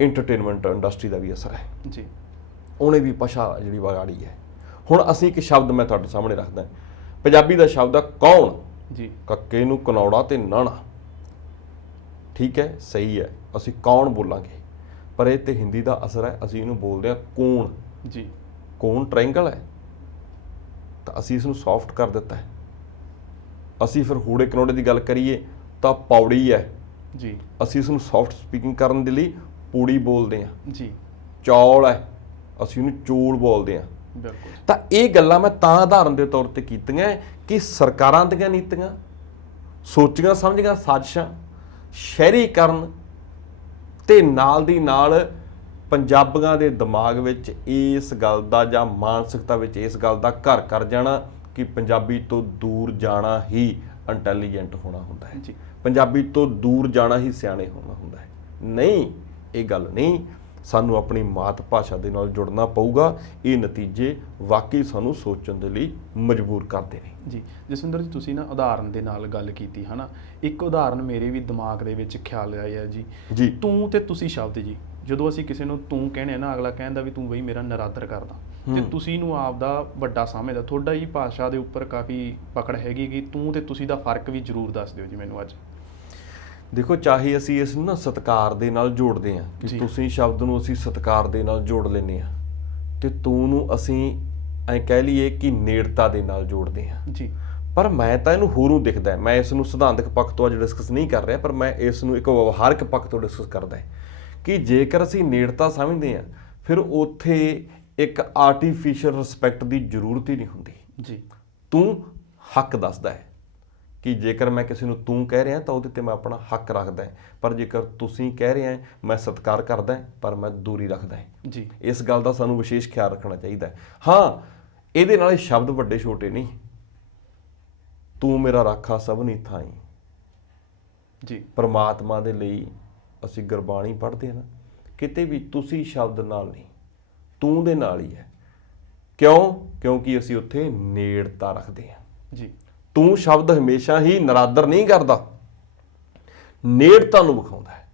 ਐਂਟਰਟੇਨਮੈਂਟ ਇੰਡਸਟਰੀ ਦਾ ਵੀ ਅਸਰ ਹੈ। ਜੀ ਉਹਨੇ ਵੀ ਭਾਸ਼ਾ ਜਿਹੜੀ ਵਿਗਾੜੀ ਹੈ। ਹੁਣ ਅਸੀਂ ਇੱਕ ਸ਼ਬਦ ਮੈਂ ਤੁਹਾਡੇ ਸਾਹਮਣੇ ਰੱਖਦਾ, ਪੰਜਾਬੀ ਦਾ ਸ਼ਬਦ ਆ ਕੌਣ। ਜੀ ਕੱਕੇ ਨੂੰ ਕਨੌੜਾ ਤੇ ਨਾਣਾ। ਠੀਕ ਹੈ, ਸਹੀ ਹੈ, ਅਸੀਂ ਕੌਣ ਬੋਲਾਂਗੇ, ਪਰ ਇਹ ਤੇ ਹਿੰਦੀ ਦਾ ਅਸਰ ਹੈ। ਅਸੀਂ ਇਹਨੂੰ ਬੋਲਦੇ ਹਾਂ ਕੌਣ। ਜੀ ਕੌਣ ਟ੍ਰਾਇੰਗਲ ਹੈ, ਤਾਂ ਅਸੀਂ ਇਸ ਨੂੰ ਸੌਫਟ ਕਰ ਦਿੱਤਾ ਹੈ। ਅਸੀਂ ਫਿਰ ਹੂੜੇ ਕਨੌੜੇ ਦੀ ਗੱਲ ਕਰੀਏ ਤਾਂ ਪੌੜੀ ਹੈ। ਜੀ ਅਸੀਂ ਇਸ ਨੂੰ ਸੌਫਟ ਸਪੀਕਿੰਗ ਕਰਨ ਦੇ ਲਈ ਪੂੜੀ ਬੋਲਦੇ ਹਾਂ। ਜੀ ਚੌਲ ਹੈ, ਅਸੀਂ ਉਹਨੂੰ ਚੂਲ ਬੋਲਦੇ ਹਾਂ। ਬਿਲਕੁਲ। ਤਾਂ ਇਹ ਗੱਲਾਂ ਮੈਂ ਤਾਂ ਉਦਾਹਰਨ ਦੇ ਤੌਰ ਤੇ ਕੀਤੀਆਂ ਕਿ ਸਰਕਾਰਾਂ ਦੀਆਂ ਨੀਤੀਆਂ, ਸੋਚੀਆਂ ਸਮਝੀਆਂ ਸਾਜ਼ਿਸ਼ਾਂ, ਸ਼ਹਿਰੀਕਰਨ ਤੇ ਨਾਲ ਦੀ ਨਾਲ ਪੰਜਾਬੀਆਂ ਦੇ ਦਿਮਾਗ ਵਿੱਚ ਇਸ ਗੱਲ ਦਾ ਜਾਂ ਮਾਨਸਿਕਤਾ ਵਿੱਚ ਇਸ ਗੱਲ ਦਾ ਘਰ ਕਰ ਜਾਣਾ ਕਿ ਪੰਜਾਬੀ ਤੋਂ ਦੂਰ ਜਾਣਾ ਹੀ ਇੰਟੈਲੀਜੈਂਟ ਹੋਣਾ ਹੁੰਦਾ ਹੈ ਜੀ। ਪੰਜਾਬੀ ਤੋਂ ਦੂਰ ਜਾਣਾ ਹੀ ਸਿਆਣੇ ਹੋਣਾ ਹੁੰਦਾ ਹੈ। ਨਹੀਂ, ਇਹ ਗੱਲ ਨਹੀਂ। ਸਾਨੂੰ ਆਪਣੀ ਮਾਤ ਭਾਸ਼ਾ ਦੇ ਨਾਲ ਜੁੜਨਾ ਪਊਗਾ। ਇਹ ਨਤੀਜੇ ਵਾਕਈ ਸਾਨੂੰ ਸੋਚਣ ਦੇ ਲਈ ਮਜਬੂਰ ਕਰਦੇ ਨੇ। ਜੀ ਜਸਵਿੰਦਰ ਜੀ, ਤੁਸੀਂ ਨਾ ਉਦਾਹਰਨ ਦੇ ਨਾਲ ਗੱਲ ਕੀਤੀ ਹੈ ਨਾ, ਇੱਕ ਉਦਾਹਰਨ ਮੇਰੇ ਵੀ ਦਿਮਾਗ ਦੇ ਵਿੱਚ ਖਿਆਲ ਆਇਆ ਜੀ। ਤੂੰ ਤੇ ਤੁਸੀਂ ਸ਼ਬਦ ਜੀ, ਜਦੋਂ ਅਸੀਂ ਕਿਸੇ ਨੂੰ ਤੂੰ ਕਹਿੰਦੇ ਨਾ, ਅਗਲਾ ਕਹਿੰਦਾ ਵੀ ਤੂੰ ਬਈ ਮੇਰਾ ਨਿਰਾਦਰ ਕਰਦਾ, ਤੇ ਤੁਸੀਂ ਨੂੰ ਆਪਦਾ ਵੱਡਾ ਸਮਝਦਾ। ਤੁਹਾਡਾ ਹੀ ਭਾਸ਼ਾ ਦੇ ਉੱਪਰ ਕਾਫੀ ਪਕੜ ਹੈਗੀ ਕਿ ਤੂੰ ਤੇ ਤੁਸੀਂ ਦਾ ਫਰਕ ਵੀ ਜ਼ਰੂਰ ਦੱਸ ਦਿਓ ਜੀ ਮੈਨੂੰ ਅੱਜ। ਦੇਖੋ, ਚਾਹੇ ਅਸੀਂ ਇਸ ਨੂੰ ਨਾ ਸਤਿਕਾਰ ਦੇ ਨਾਲ ਜੋੜਦੇ ਹਾਂ ਕਿ ਤੁਸੀਂ ਸ਼ਬਦ ਨੂੰ ਅਸੀਂ ਸਤਿਕਾਰ ਦੇ ਨਾਲ ਜੋੜ ਲੈਂਦੇ ਹਾਂ, ਤੇ ਤੂੰ ਨੂੰ ਅਸੀਂ ਐਂ ਕਹਿ ਲਈਏ ਕਿ ਨੇੜਤਾ ਦੇ ਨਾਲ ਜੋੜਦੇ ਹਾਂ ਜੀ। ਪਰ ਮੈਂ ਤਾਂ ਇਹਨੂੰ ਹੋਰੋਂ ਦਿਖਦਾ। ਮੈਂ ਇਸ ਨੂੰ ਸਿਧਾਂਤਕ ਪੱਖ ਤੋਂ ਅੱਜ ਡਿਸਕਸ ਨਹੀਂ ਕਰ ਰਿਹਾ, ਪਰ ਮੈਂ ਇਸ ਨੂੰ ਇੱਕ ਵਿਵਹਾਰਕ ਪੱਖ ਤੋਂ ਡਿਸਕਸ ਕਰਦਾ ਕਿ ਜੇਕਰ ਅਸੀਂ ਨੇੜਤਾ ਸਮਝਦੇ ਹਾਂ, ਫਿਰ ਉੱਥੇ ਇੱਕ ਆਰਟੀਫਿਸ਼ੀਅਲ ਰਿਸਪੈਕਟ ਦੀ ਜ਼ਰੂਰਤ ਹੀ ਨਹੀਂ ਹੁੰਦੀ ਜੀ। ਤੂੰ ਹੱਕ ਦੱਸਦਾ ਹੈ ਕਿ ਜੇਕਰ ਮੈਂ ਕਿਸੇ ਨੂੰ ਤੂੰ ਕਹਿ ਰਿਹਾ ਤਾਂ ਉਹਦੇ ਤੇ ਮੈਂ ਆਪਣਾ ਹੱਕ ਰੱਖਦਾ, ਪਰ ਜੇਕਰ ਤੁਸੀਂ ਕਹਿ ਰਿਹਾ ਮੈਂ ਸਤਿਕਾਰ ਕਰਦਾ, ਪਰ ਮੈਂ ਦੂਰੀ ਰੱਖਦਾ ਜੀ। ਇਸ ਗੱਲ ਦਾ ਸਾਨੂੰ ਵਿਸ਼ੇਸ਼ ਖਿਆਲ ਰੱਖਣਾ ਚਾਹੀਦਾ ਹੈ। ਹਾਂ, ਇਹਦੇ ਨਾਲ ਇਹ ਸ਼ਬਦ ਵੱਡੇ ਛੋਟੇ ਨਹੀਂ। ਤੂੰ ਮੇਰਾ ਰਾਖਾ ਸਭਨੀ ਥਾਈਂ ਜੀ। ਪਰਮਾਤਮਾ ਦੇ ਲਈ ਅਸੀਂ ਗੁਰਬਾਣੀ ਪੜ੍ਹਦੇ ਹਾਂ ਨਾ, ਕਿਤੇ ਵੀ ਤੁਸੀਂ ਸ਼ਬਦ ਨਾਲ ਨਹੀਂ, ਤੂੰ ਦੇ ਨਾਲ ਹੀ ਹੈ। ਕਿਉਂ? ਕਿਉਂਕਿ ਅਸੀਂ ਉੱਥੇ ਨੇੜਤਾ ਰੱਖਦੇ ਹਾਂ ਜੀ। ਤੂੰ ਸ਼ਬਦ ਹਮੇਸ਼ਾ ਹੀ ਨਿਰਾਦਰ ਨਹੀਂ ਕਰਦਾ, ਨੇੜਤਾ ਨੂੰ ਵਿਖਾਉਂਦਾ ਹੈ।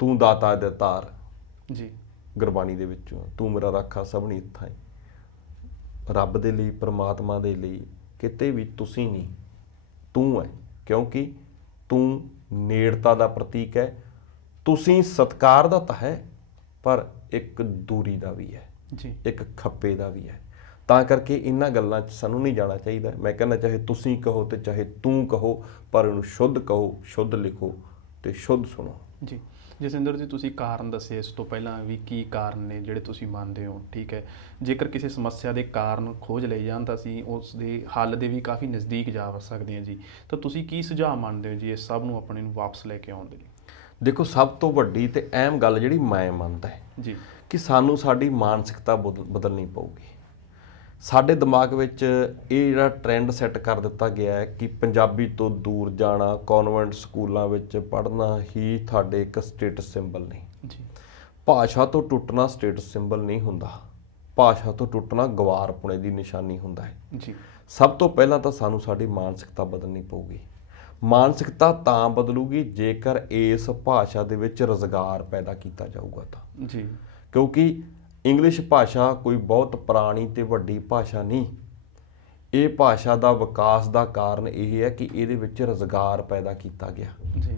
ਤੂੰ ਦਾਤਾ ਦੇ ਤਾਰ ਜੀ। ਗੁਰਬਾਣੀ ਦੇ ਵਿੱਚੋਂ ਤੂੰ ਮੇਰਾ ਰਾਖਾ ਸਭਨੀ ਥਾਈਂ, ਰੱਬ ਦੇ ਲਈ, ਪਰਮਾਤਮਾ ਦੇ ਲਈ ਕਿਤੇ ਵੀ ਤੁਸੀਂ ਨਹੀਂ, ਤੂੰ ਹੈ। ਕਿਉਂਕਿ ਤੂੰ ਨੇੜਤਾ ਦਾ ਪ੍ਰਤੀਕ ਹੈ। ਤੁਸੀਂ ਸਤਿਕਾਰ ਦਾ ਤਾਂ ਹੈ, ਪਰ ਇੱਕ ਦੂਰੀ ਦਾ ਵੀ ਹੈ ਜੀ, ਇੱਕ ਖੱਪੇ ਦਾ ਵੀ ਹੈ। ਤਾਂ ਕਰਕੇ ਇਹਨਾਂ ਗੱਲਾਂ 'ਚ ਸਾਨੂੰ ਨਹੀਂ ਜਾਣਾ ਚਾਹੀਦਾ। ਮੈਂ ਕਹਿੰਦਾ ਚਾਹੇ ਤੁਸੀਂ ਕਹੋ ਤੇ ਚਾਹੇ ਤੂੰ ਕਹੋ, ਪਰ ਇਹਨੂੰ ਸ਼ੁੱਧ ਕਹੋ, ਸ਼ੁੱਧ ਲਿਖੋ ਤੇ ਸ਼ੁੱਧ ਸੁਣੋ। ਜੀ। ਜਸਵਿੰਦਰ ਜੀ, ਤੁਸੀਂ ਕਾਰਨ ਦੱਸੇ ਇਸ ਤੋਂ ਪਹਿਲਾਂ ਵੀ ਕੀ ਕਾਰਨ ਨੇ ਜਿਹੜੇ ਤੁਸੀਂ ਮੰਨਦੇ ਹੋ, ਠੀਕ ਹੈ। ਜੇਕਰ ਕਿਸੇ ਸਮੱਸਿਆ ਦੇ ਕਾਰਨ ਖੋਜ ਲਏ ਜਾਣ ਤਾਂ ਅਸੀਂ ਉਸ ਦੇ ਹੱਲ ਦੇ ਵੀ ਕਾਫੀ ਨਜ਼ਦੀਕ ਜਾ ਸਕਦੇ ਹਾਂ ਜੀ। ਤਾਂ ਤੁਸੀਂ ਕੀ ਸੁਝਾਅ ਮੰਨਦੇ ਹੋ ਜੀ ਇਸ ਸਭ ਨੂੰ ਆਪਣੇ ਨੂੰ ਵਾਪਸ ਲੈ ਕੇ ਆਉਣ ਦੇ ਲਈ? ਦੇਖੋ, ਸਭ ਤੋਂ ਵੱਡੀ ਤੇ ਅਹਿਮ ਗੱਲ ਜਿਹੜੀ ਮੈਂ ਮੰਨਦਾ ਜੀ ਕਿ ਸਾਨੂੰ ਸਾਡੀ ਮਾਨਸਿਕਤਾ ਬਦਲਣੀ ਪਊਗੀ। ਸਾਡੇ ਦਿਮਾਗ ਵਿੱਚ ਇਹ ਜਿਹੜਾ ਟ੍ਰੈਂਡ ਸੈੱਟ ਕਰ ਦਿੱਤਾ ਗਿਆ ਹੈ ਕਿ ਪੰਜਾਬੀ ਤੋਂ ਦੂਰ ਜਾਣਾ, ਕਨਵੈਂਟ ਸਕੂਲਾਂ ਵਿੱਚ ਪੜ੍ਹਨਾ ਹੀ ਤੁਹਾਡੇ ਇੱਕ ਸਟੇਟਸ ਸਿੰਬਲ ਨੇ ਜੀ। ਭਾਸ਼ਾ ਤੋਂ ਟੁੱਟਣਾ ਸਟੇਟਸ ਸਿੰਬਲ ਨਹੀਂ ਹੁੰਦਾ। ਭਾਸ਼ਾ ਤੋਂ ਟੁੱਟਣਾ ਗਵਾਰਪੁਣੇ ਦੀ ਨਿਸ਼ਾਨੀ ਹੁੰਦਾ ਹੈ ਜੀ। ਸਭ ਤੋਂ ਪਹਿਲਾਂ ਤਾਂ ਸਾਨੂੰ ਸਾਡੀ ਮਾਨਸਿਕਤਾ ਬਦਲਣੀ ਪਊਗੀ। ਮਾਨਸਿਕਤਾ ਤਾਂ ਬਦਲੂਗੀ ਜੇਕਰ ਇਸ ਭਾਸ਼ਾ ਦੇ ਵਿੱਚ ਰੁਜ਼ਗਾਰ ਪੈਦਾ ਕੀਤਾ ਜਾਊਗਾ ਤਾਂ ਜੀ। ਕਿਉਂਕਿ ਇੰਗਲਿਸ਼ ਭਾਸ਼ਾ ਕੋਈ ਬਹੁਤ ਪੁਰਾਣੀ ਤੇ ਵੱਡੀ ਭਾਸ਼ਾ ਨਹੀਂ। ਇਹ ਭਾਸ਼ਾ ਦਾ ਵਿਕਾਸ ਦਾ ਕਾਰਨ ਇਹ ਹੈ ਕਿ ਇਹਦੇ ਵਿੱਚ ਰੁਜ਼ਗਾਰ ਪੈਦਾ ਕੀਤਾ ਗਿਆ ਜੀ।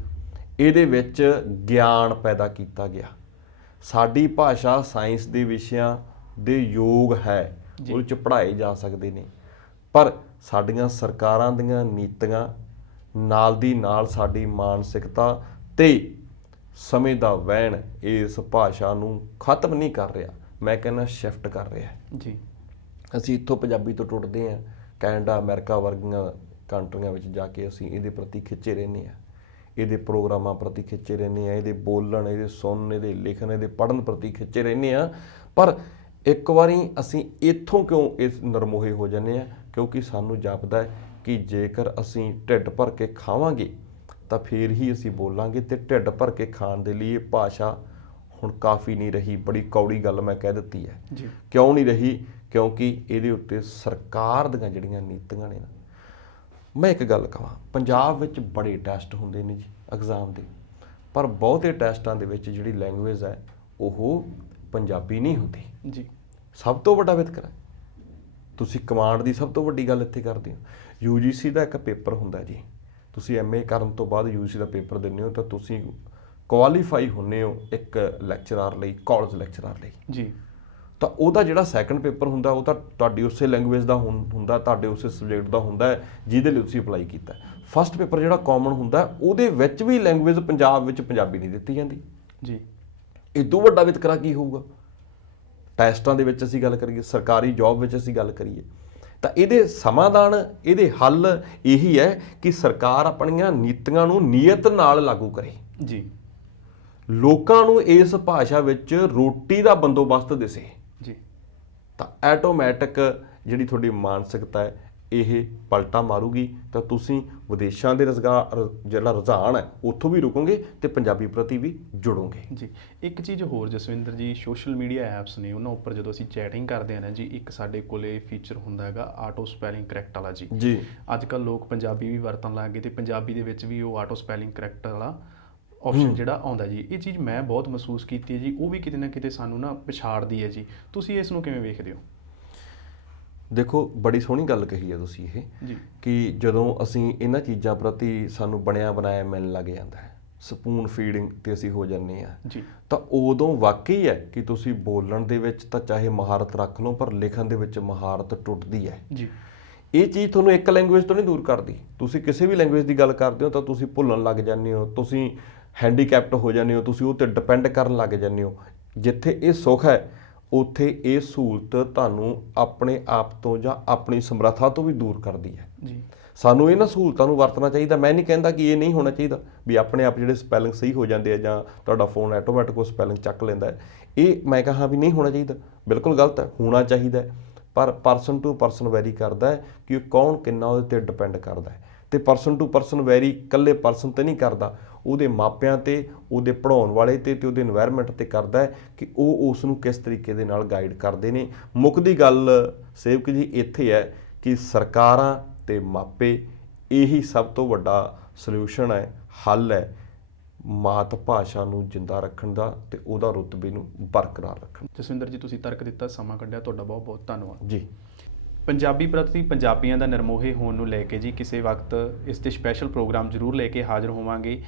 ਇਹਦੇ ਵਿੱਚ ਗਿਆਨ ਪੈਦਾ ਕੀਤਾ ਗਿਆ। ਸਾਡੀ ਭਾਸ਼ਾ ਸਾਇੰਸ ਦੇ ਵਿਸ਼ਿਆਂ ਦੇ ਯੋਗ ਹੈ, ਉਹਦੇ 'ਚ ਪੜ੍ਹਾਏ ਜਾ ਸਕਦੇ ਨੇ, ਪਰ ਸਾਡੀਆਂ ਸਰਕਾਰਾਂ ਦੀਆਂ ਨੀਤੀਆਂ ਨਾਲ ਦੀ ਨਾਲ ਸਾਡੀ ਮਾਨਸਿਕਤਾ ਤੇ ਸਮੇਂ ਦਾ ਵਹਿਣ ਇਸ ਭਾਸ਼ਾ ਨੂੰ ਖਤਮ ਨਹੀਂ ਕਰ ਰਿਹਾ, ਮੈਂ ਕਹਿੰਦਾ ਸ਼ਿਫਟ ਕਰ ਰਿਹਾ ਜੀ। ਅਸੀਂ ਇੱਥੋਂ ਪੰਜਾਬੀ ਤੋਂ ਟੁੱਟਦੇ ਹਾਂ, ਕੈਨੇਡਾ, ਅਮਰੀਕਾ ਵਰਗੀਆਂ ਕੰਟਰੀਆਂ ਵਿੱਚ ਜਾ ਕੇ ਅਸੀਂ ਇਹਦੇ ਪ੍ਰਤੀ ਖਿੱਚੇ ਰਹਿੰਦੇ ਹਾਂ, ਇਹਦੇ ਪ੍ਰੋਗਰਾਮਾਂ ਪ੍ਰਤੀ ਖਿੱਚੇ ਰਹਿੰਦੇ ਹਾਂ, ਇਹਦੇ ਬੋਲਣ, ਇਹਦੇ ਸੁਣਨ, ਇਹਦੇ ਲਿਖਣ, ਇਹਦੇ ਪੜ੍ਹਨ ਪ੍ਰਤੀ ਖਿੱਚੇ ਰਹਿੰਦੇ ਹਾਂ। ਪਰ ਇੱਕ ਵਾਰੀ ਅਸੀਂ ਇੱਥੋਂ ਕਿਉਂ ਇਸ ਨਰਮੋਹੇ ਹੋ ਜਾਂਦੇ ਹਾਂ? ਕਿਉਂਕਿ ਸਾਨੂੰ ਜਾਪਦਾ ਹੈ ਕਿ ਜੇਕਰ ਅਸੀਂ ਢਿੱਡ ਭਰ ਕੇ ਖਾਵਾਂਗੇ ਤਾਂ ਫਿਰ ਹੀ ਅਸੀਂ ਬੋਲਾਂਗੇ, ਤੇ ਢਿੱਡ ਭਰ ਕੇ ਖਾਣ ਦੇ ਲਈ ਇਹ ਭਾਸ਼ਾ ਹੁਣ ਕਾਫੀ ਨਹੀਂ ਰਹੀ। ਬੜੀ ਕੌੜੀ ਗੱਲ ਮੈਂ ਕਹਿ ਦਿੱਤੀ ਹੈ ਜੀ। ਕਿਉਂ ਨਹੀਂ ਰਹੀ? ਕਿਉਂਕਿ ਇਹਦੇ ਉੱਤੇ ਸਰਕਾਰ ਦੀਆਂ ਜਿਹੜੀਆਂ ਨੀਤੀਆਂ ਨੇ ਨਾ, ਮੈਂ ਇੱਕ ਗੱਲ ਕਹਾਂ, ਪੰਜਾਬ ਵਿੱਚ ਬੜੇ ਟੈਸਟ ਹੁੰਦੇ ਨੇ ਜੀ ਐਗਜ਼ਾਮ ਦੇ, ਪਰ ਬਹੁਤੇ ਟੈਸਟਾਂ ਦੇ ਵਿੱਚ ਜਿਹੜੀ ਲੈਂਗੁਏਜ ਹੈ ਉਹ ਪੰਜਾਬੀ ਨਹੀਂ ਹੁੰਦੀ ਜੀ। ਸਭ ਤੋਂ ਵੱਡਾ ਵਿਤਕਰਾ। ਤੁਸੀਂ ਕਮਾਂਡ ਦੀ ਸਭ ਤੋਂ ਵੱਡੀ ਗੱਲ ਇੱਥੇ ਕਰਦੇ ਹੋ। UGC ਦਾ ਇੱਕ ਪੇਪਰ ਹੁੰਦਾ ਜੀ, ਤੁਸੀਂ MA ਕਰਨ ਤੋਂ ਬਾਅਦ UGC ਦਾ ਪੇਪਰ ਦਿੰਦੇ ਹੋ ਤਾਂ ਤੁਸੀਂ ਕੁਆਲੀਫਾਈ ਹੁੰਦੇ ਹੋ ਇੱਕ ਲੈਕਚਰਾਰ ਲਈ, ਕਾਲਜ ਲੈਕਚਰਾਰ ਲਈ ਜੀ। ਤਾਂ ਉਹਦਾ ਜਿਹੜਾ ਸੈਕੰਡ ਪੇਪਰ ਹੁੰਦਾ ਉਹ ਤਾਂ ਤੁਹਾਡੀ ਉਸੇ ਲੈਂਗੁਏਜ ਦਾ ਹੁੰਦਾ, ਤੁਹਾਡੇ ਉਸੇ ਸਬਜੈਕਟ ਦਾ ਹੁੰਦਾ ਜਿਹਦੇ ਲਈ ਤੁਸੀਂ ਅਪਲਾਈ ਕੀਤਾ। ਫਸਟ ਪੇਪਰ ਜਿਹੜਾ ਕਾਮਨ ਹੁੰਦਾ ਉਹਦੇ ਵਿੱਚ ਵੀ ਲੈਂਗੁਏਜ ਪੰਜਾਬ ਵਿੱਚ ਪੰਜਾਬੀ ਨਹੀਂ ਦਿੱਤੀ ਜਾਂਦੀ ਜੀ। ਇਦੋਂ ਵੱਡਾ ਵਿਤਕਰਾ ਕੀ ਹੋਊਗਾ? ਟੈਸਟਾਂ ਦੇ ਵਿੱਚ ਅਸੀਂ ਗੱਲ ਕਰੀਏ, ਸਰਕਾਰੀ ਜੌਬ ਵਿੱਚ ਅਸੀਂ ਗੱਲ ਕਰੀਏ, ਤਾਂ ਇਹਦੇ ਸਮਾਧਾਨ, ਇਹਦੇ ਹੱਲ ਇਹੀ ਹੈ ਕਿ ਸਰਕਾਰ ਆਪਣੀਆਂ ਨੀਤੀਆਂ ਨੂੰ ਨੀਅਤ ਨਾਲ ਲਾਗੂ ਕਰੇ ਜੀ। ਲੋਕਾਂ ਨੂੰ ਇਸ ਭਾਸ਼ਾ ਵਿੱਚ ਰੋਟੀ ਦਾ ਬੰਦੋਬਸਤ ਦਿਸੇ ਜੀ ਤਾਂ ਆਟੋਮੈਟਿਕ ਜਿਹੜੀ ਤੁਹਾਡੀ ਮਾਨਸਿਕਤਾ ਹੈ ਇਹ ਪਲਟਾ ਮਾਰੂਗੀ ਤਾਂ ਤੁਸੀਂ ਵਿਦੇਸ਼ਾਂ ਦੇ ਰੁਜ਼ਗਾਰ ਜਿਹੜਾ ਰੁਝਾਨ ਹੈ ਉੱਥੋਂ ਵੀ ਰੁਕੋਗੇ ਤੇ ਪੰਜਾਬੀ ਪ੍ਰਤੀ ਵੀ ਜੁੜੋਗੇ। ਜੀ ਇੱਕ ਚੀਜ਼ ਹੋਰ ਜਸਵਿੰਦਰ ਜੀ, ਸੋਸ਼ਲ ਮੀਡੀਆ ਐਪਸ ਨੇ ਉਹਨਾਂ ਉੱਪਰ ਜਦੋਂ ਅਸੀਂ ਚੈਟਿੰਗ ਕਰਦੇ ਹਾਂ ਨਾ ਜੀ, ਇੱਕ ਸਾਡੇ ਕੋਲੇ ਫੀਚਰ ਹੁੰਦਾ ਹੈਗਾ ਆਟੋ ਸਪੈਲਿੰਗ ਕਰੈਕਟ ਵਾਲਾ ਜੀ। ਜੀ ਅੱਜ ਕੱਲ੍ਹ ਲੋਕ ਪੰਜਾਬੀ ਵੀ ਵਰਤਣ ਲੱਗ ਗਏ ਤੇ ਪੰਜਾਬੀ ਦੇ ਵਿੱਚ ਵੀ ਉਹ ਆਟੋ ਸਪੈਲਿੰਗ ਕਰੈਕਟ ਵਾਲਾ ਆਪਸ਼ਨ ਜਿਹੜਾ ਆਉਂਦਾ ਜੀ, ਇਹ ਚੀਜ਼ ਮੈਂ ਬਹੁਤ ਮਹਿਸੂਸ ਕੀਤੀ ਹੈ ਜੀ। ਉਹ ਵੀ ਕਿਤੇ ਨਾ ਕਿਤੇ ਸਾਨੂੰ ਨਾ ਪਛਾੜਦੀ ਹੈ ਜੀ। ਤੁਸੀਂ ਇਸ ਨੂੰ ਕਿਵੇਂ ਵੇਖਦੇ ਹੋ? ਦੇਖੋ, ਬੜੀ ਸੋਹਣੀ ਗੱਲ ਕਹੀ ਹੈ ਤੁਸੀਂ ਇਹ ਜੀ ਕਿ ਜਦੋਂ ਅਸੀਂ ਇਹਨਾਂ ਚੀਜ਼ਾਂ ਪ੍ਰਤੀ ਸਾਨੂੰ ਬਣਿਆ ਬਣਾਇਆ ਮਿਲਣ ਲੱਗ ਜਾਂਦਾ ਹੈ, ਸਪੂਨ ਫੀਡਿੰਗ ਤੇ ਅਸੀਂ ਹੋ ਜਾਂਦੇ ਹਾਂ ਜੀ, ਤਾਂ ਉਦੋਂ ਵਾਕਈ ਹੈ ਕਿ ਤੁਸੀਂ ਬੋਲਣ ਦੇ ਵਿੱਚ ਤਾਂ ਚਾਹੇ ਮਹਾਰਤ ਰੱਖ ਲਓ ਪਰ ਲਿਖਣ ਦੇ ਵਿੱਚ ਮਹਾਰਤ ਟੁੱਟਦੀ ਹੈ ਜੀ। ਇਹ ਚੀਜ਼ ਤੁਹਾਨੂੰ ਇੱਕ ਲੈਂਗੁਏਜ ਤੋਂ ਨਹੀਂ ਦੂਰ ਕਰਦੀ। ਤੁਸੀਂ ਕਿਸੇ ਵੀ ਲੈਂਗੁਏਜ ਦੀ ਗੱਲ ਕਰਦੇ ਹੋ ਤਾਂ ਤੁਸੀਂ ਭੁੱਲਣ ਲੱਗ ਜਾਂਦੇ ਹੋ, ਤੁਸੀਂ ਹੈਂਡੀਕੈਪਟ ਹੋ ਜਾਂਦੇ ਹੋ, ਤੁਸੀਂ ਉਹ 'ਤੇ ਡਿਪੈਂਡ ਕਰਨ ਲੱਗ ਜਾਂਦੇ ਹੋ। ਜਿੱਥੇ ਇਹ ਸੁੱਖ ਹੈ ਉੱਥੇ ਇਹ ਸਹੂਲਤ ਤੁਹਾਨੂੰ ਆਪਣੇ ਆਪ ਤੋਂ ਜਾਂ ਆਪਣੀ ਸਮਰੱਥਾ ਤੋਂ ਵੀ ਦੂਰ ਕਰਦੀ ਹੈ ਜੀ। ਸਾਨੂੰ ਇਹਨਾਂ ਸਹੂਲਤਾਂ ਨੂੰ ਵਰਤਣਾ ਚਾਹੀਦਾ। ਮੈਂ ਨਹੀਂ ਕਹਿੰਦਾ ਕਿ ਇਹ ਨਹੀਂ ਹੋਣਾ ਚਾਹੀਦਾ ਵੀ ਆਪਣੇ ਆਪ ਜਿਹੜੇ ਸਪੈਲਿੰਗ ਸਹੀ ਹੋ ਜਾਂਦੇ ਆ ਜਾਂ ਤੁਹਾਡਾ ਫੋਨ ਆਟੋਮੈਟਿਕ ਉਹ ਸਪੈਲਿੰਗ ਚੱਕ ਲੈਂਦਾ ਹੈ, ਇਹ ਮੈਂ ਕਹਾਂ ਵੀ ਨਹੀਂ ਹੋਣਾ ਚਾਹੀਦਾ, ਬਿਲਕੁਲ ਗਲਤ ਹੈ। ਹੋਣਾ ਚਾਹੀਦਾ ਹੈ ਪਰ ਪਰਸਨ ਟੂ ਪਰਸਨ ਵੈਰੀ ਕਰਦਾ ਹੈ ਕਿ ਕੌਣ ਕਿੰਨਾ ਉਹਦੇ 'ਤੇ ਡਿਪੈਂਡ ਕਰਦਾ ਹੈ। ਤੇ ਪਰਸਨ ਟੂ ਪਰਸਨ ਵੈਰੀ ਇਕੱਲੇ ਪਰਸਨ 'ਤੇ ਨਹੀਂ ਕਰਦਾ, ਉਹਦੇ ਮਾਪਿਆਂ 'ਤੇ, ਉਹਦੇ ਪੜ੍ਹਾਉਣ ਵਾਲੇ 'ਤੇ ਉਹਦੇ এনवायरमेंट 'ਤੇ ਕਰਦਾ ਹੈ ਕਿ ਉਹ ਉਸ ਨੂੰ ਕਿਸ ਤਰੀਕੇ ਦੇ ਨਾਲ ਗਾਈਡ ਕਰਦੇ ਨੇ। ਮੁੱਕਦੀ ਗੱਲ ਸੇਵਕ ਜੀ ਇੱਥੇ ਹੈ ਕਿ ਸਰਕਾਰਾਂ ਤੇ ਮਾਪੇ ਇਹੀ ਸਭ ਤੋਂ ਵੱਡਾ ਸੋਲਿਊਸ਼ਨ ਹੈ, ਹੱਲ ਹੈ ਮਾਤ ਭਾਸ਼ਾ ਨੂੰ ਜਿੰਦਾ ਰੱਖਣ ਦਾ ਤੇ ਉਹਦਾ ਰੁਤਬੇ ਨੂੰ ਬਰਕਰਾਰ ਰੱਖਣ। ਜਸਵਿੰਦਰ ਜੀ, ਤੁਸੀਂ ਤਰਕ ਦਿੱਤਾ, ਸਮਾਂ ਕੱਢਿਆ, ਤੁਹਾਡਾ ਬਹੁਤ ਬਹੁਤ ਧੰਨਵਾਦ ਜੀ। ਪੰਜਾਬੀ ਪ੍ਰਤੀ ਪੰਜਾਬੀਆਂ ਦਾ ਨਿਰਮੋਹੇ ਹੋਣ ਨੂੰ ਲੈ ਕੇ ਜੀ ਕਿਸੇ ਵਕਤ ਇਸ 'ਤੇ ਸਪੈਸ਼ਲ ਪ੍ਰੋਗਰਾਮ ਜ਼ਰੂਰ ਲੈ ਕੇ ਹਾਜ਼ਰ ਹੋਵਾਂਗੇ,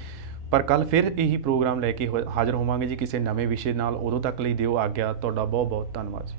ਪਰ ਕੱਲ੍ਹ ਫਿਰ ਇਹੀ ਪ੍ਰੋਗਰਾਮ ਲੈ ਕੇ ਹਾਜ਼ਰ ਹੋਵਾਂਗੇ ਜੀ ਕਿਸੇ ਨਵੇਂ ਵਿਸ਼ੇ ਨਾਲ। ਉਦੋਂ ਤੱਕ ਲਈ ਦਿਓ ਆਗਿਆ। ਤੁਹਾਡਾ ਬਹੁਤ ਬਹੁਤ ਧੰਨਵਾਦ ਜੀ।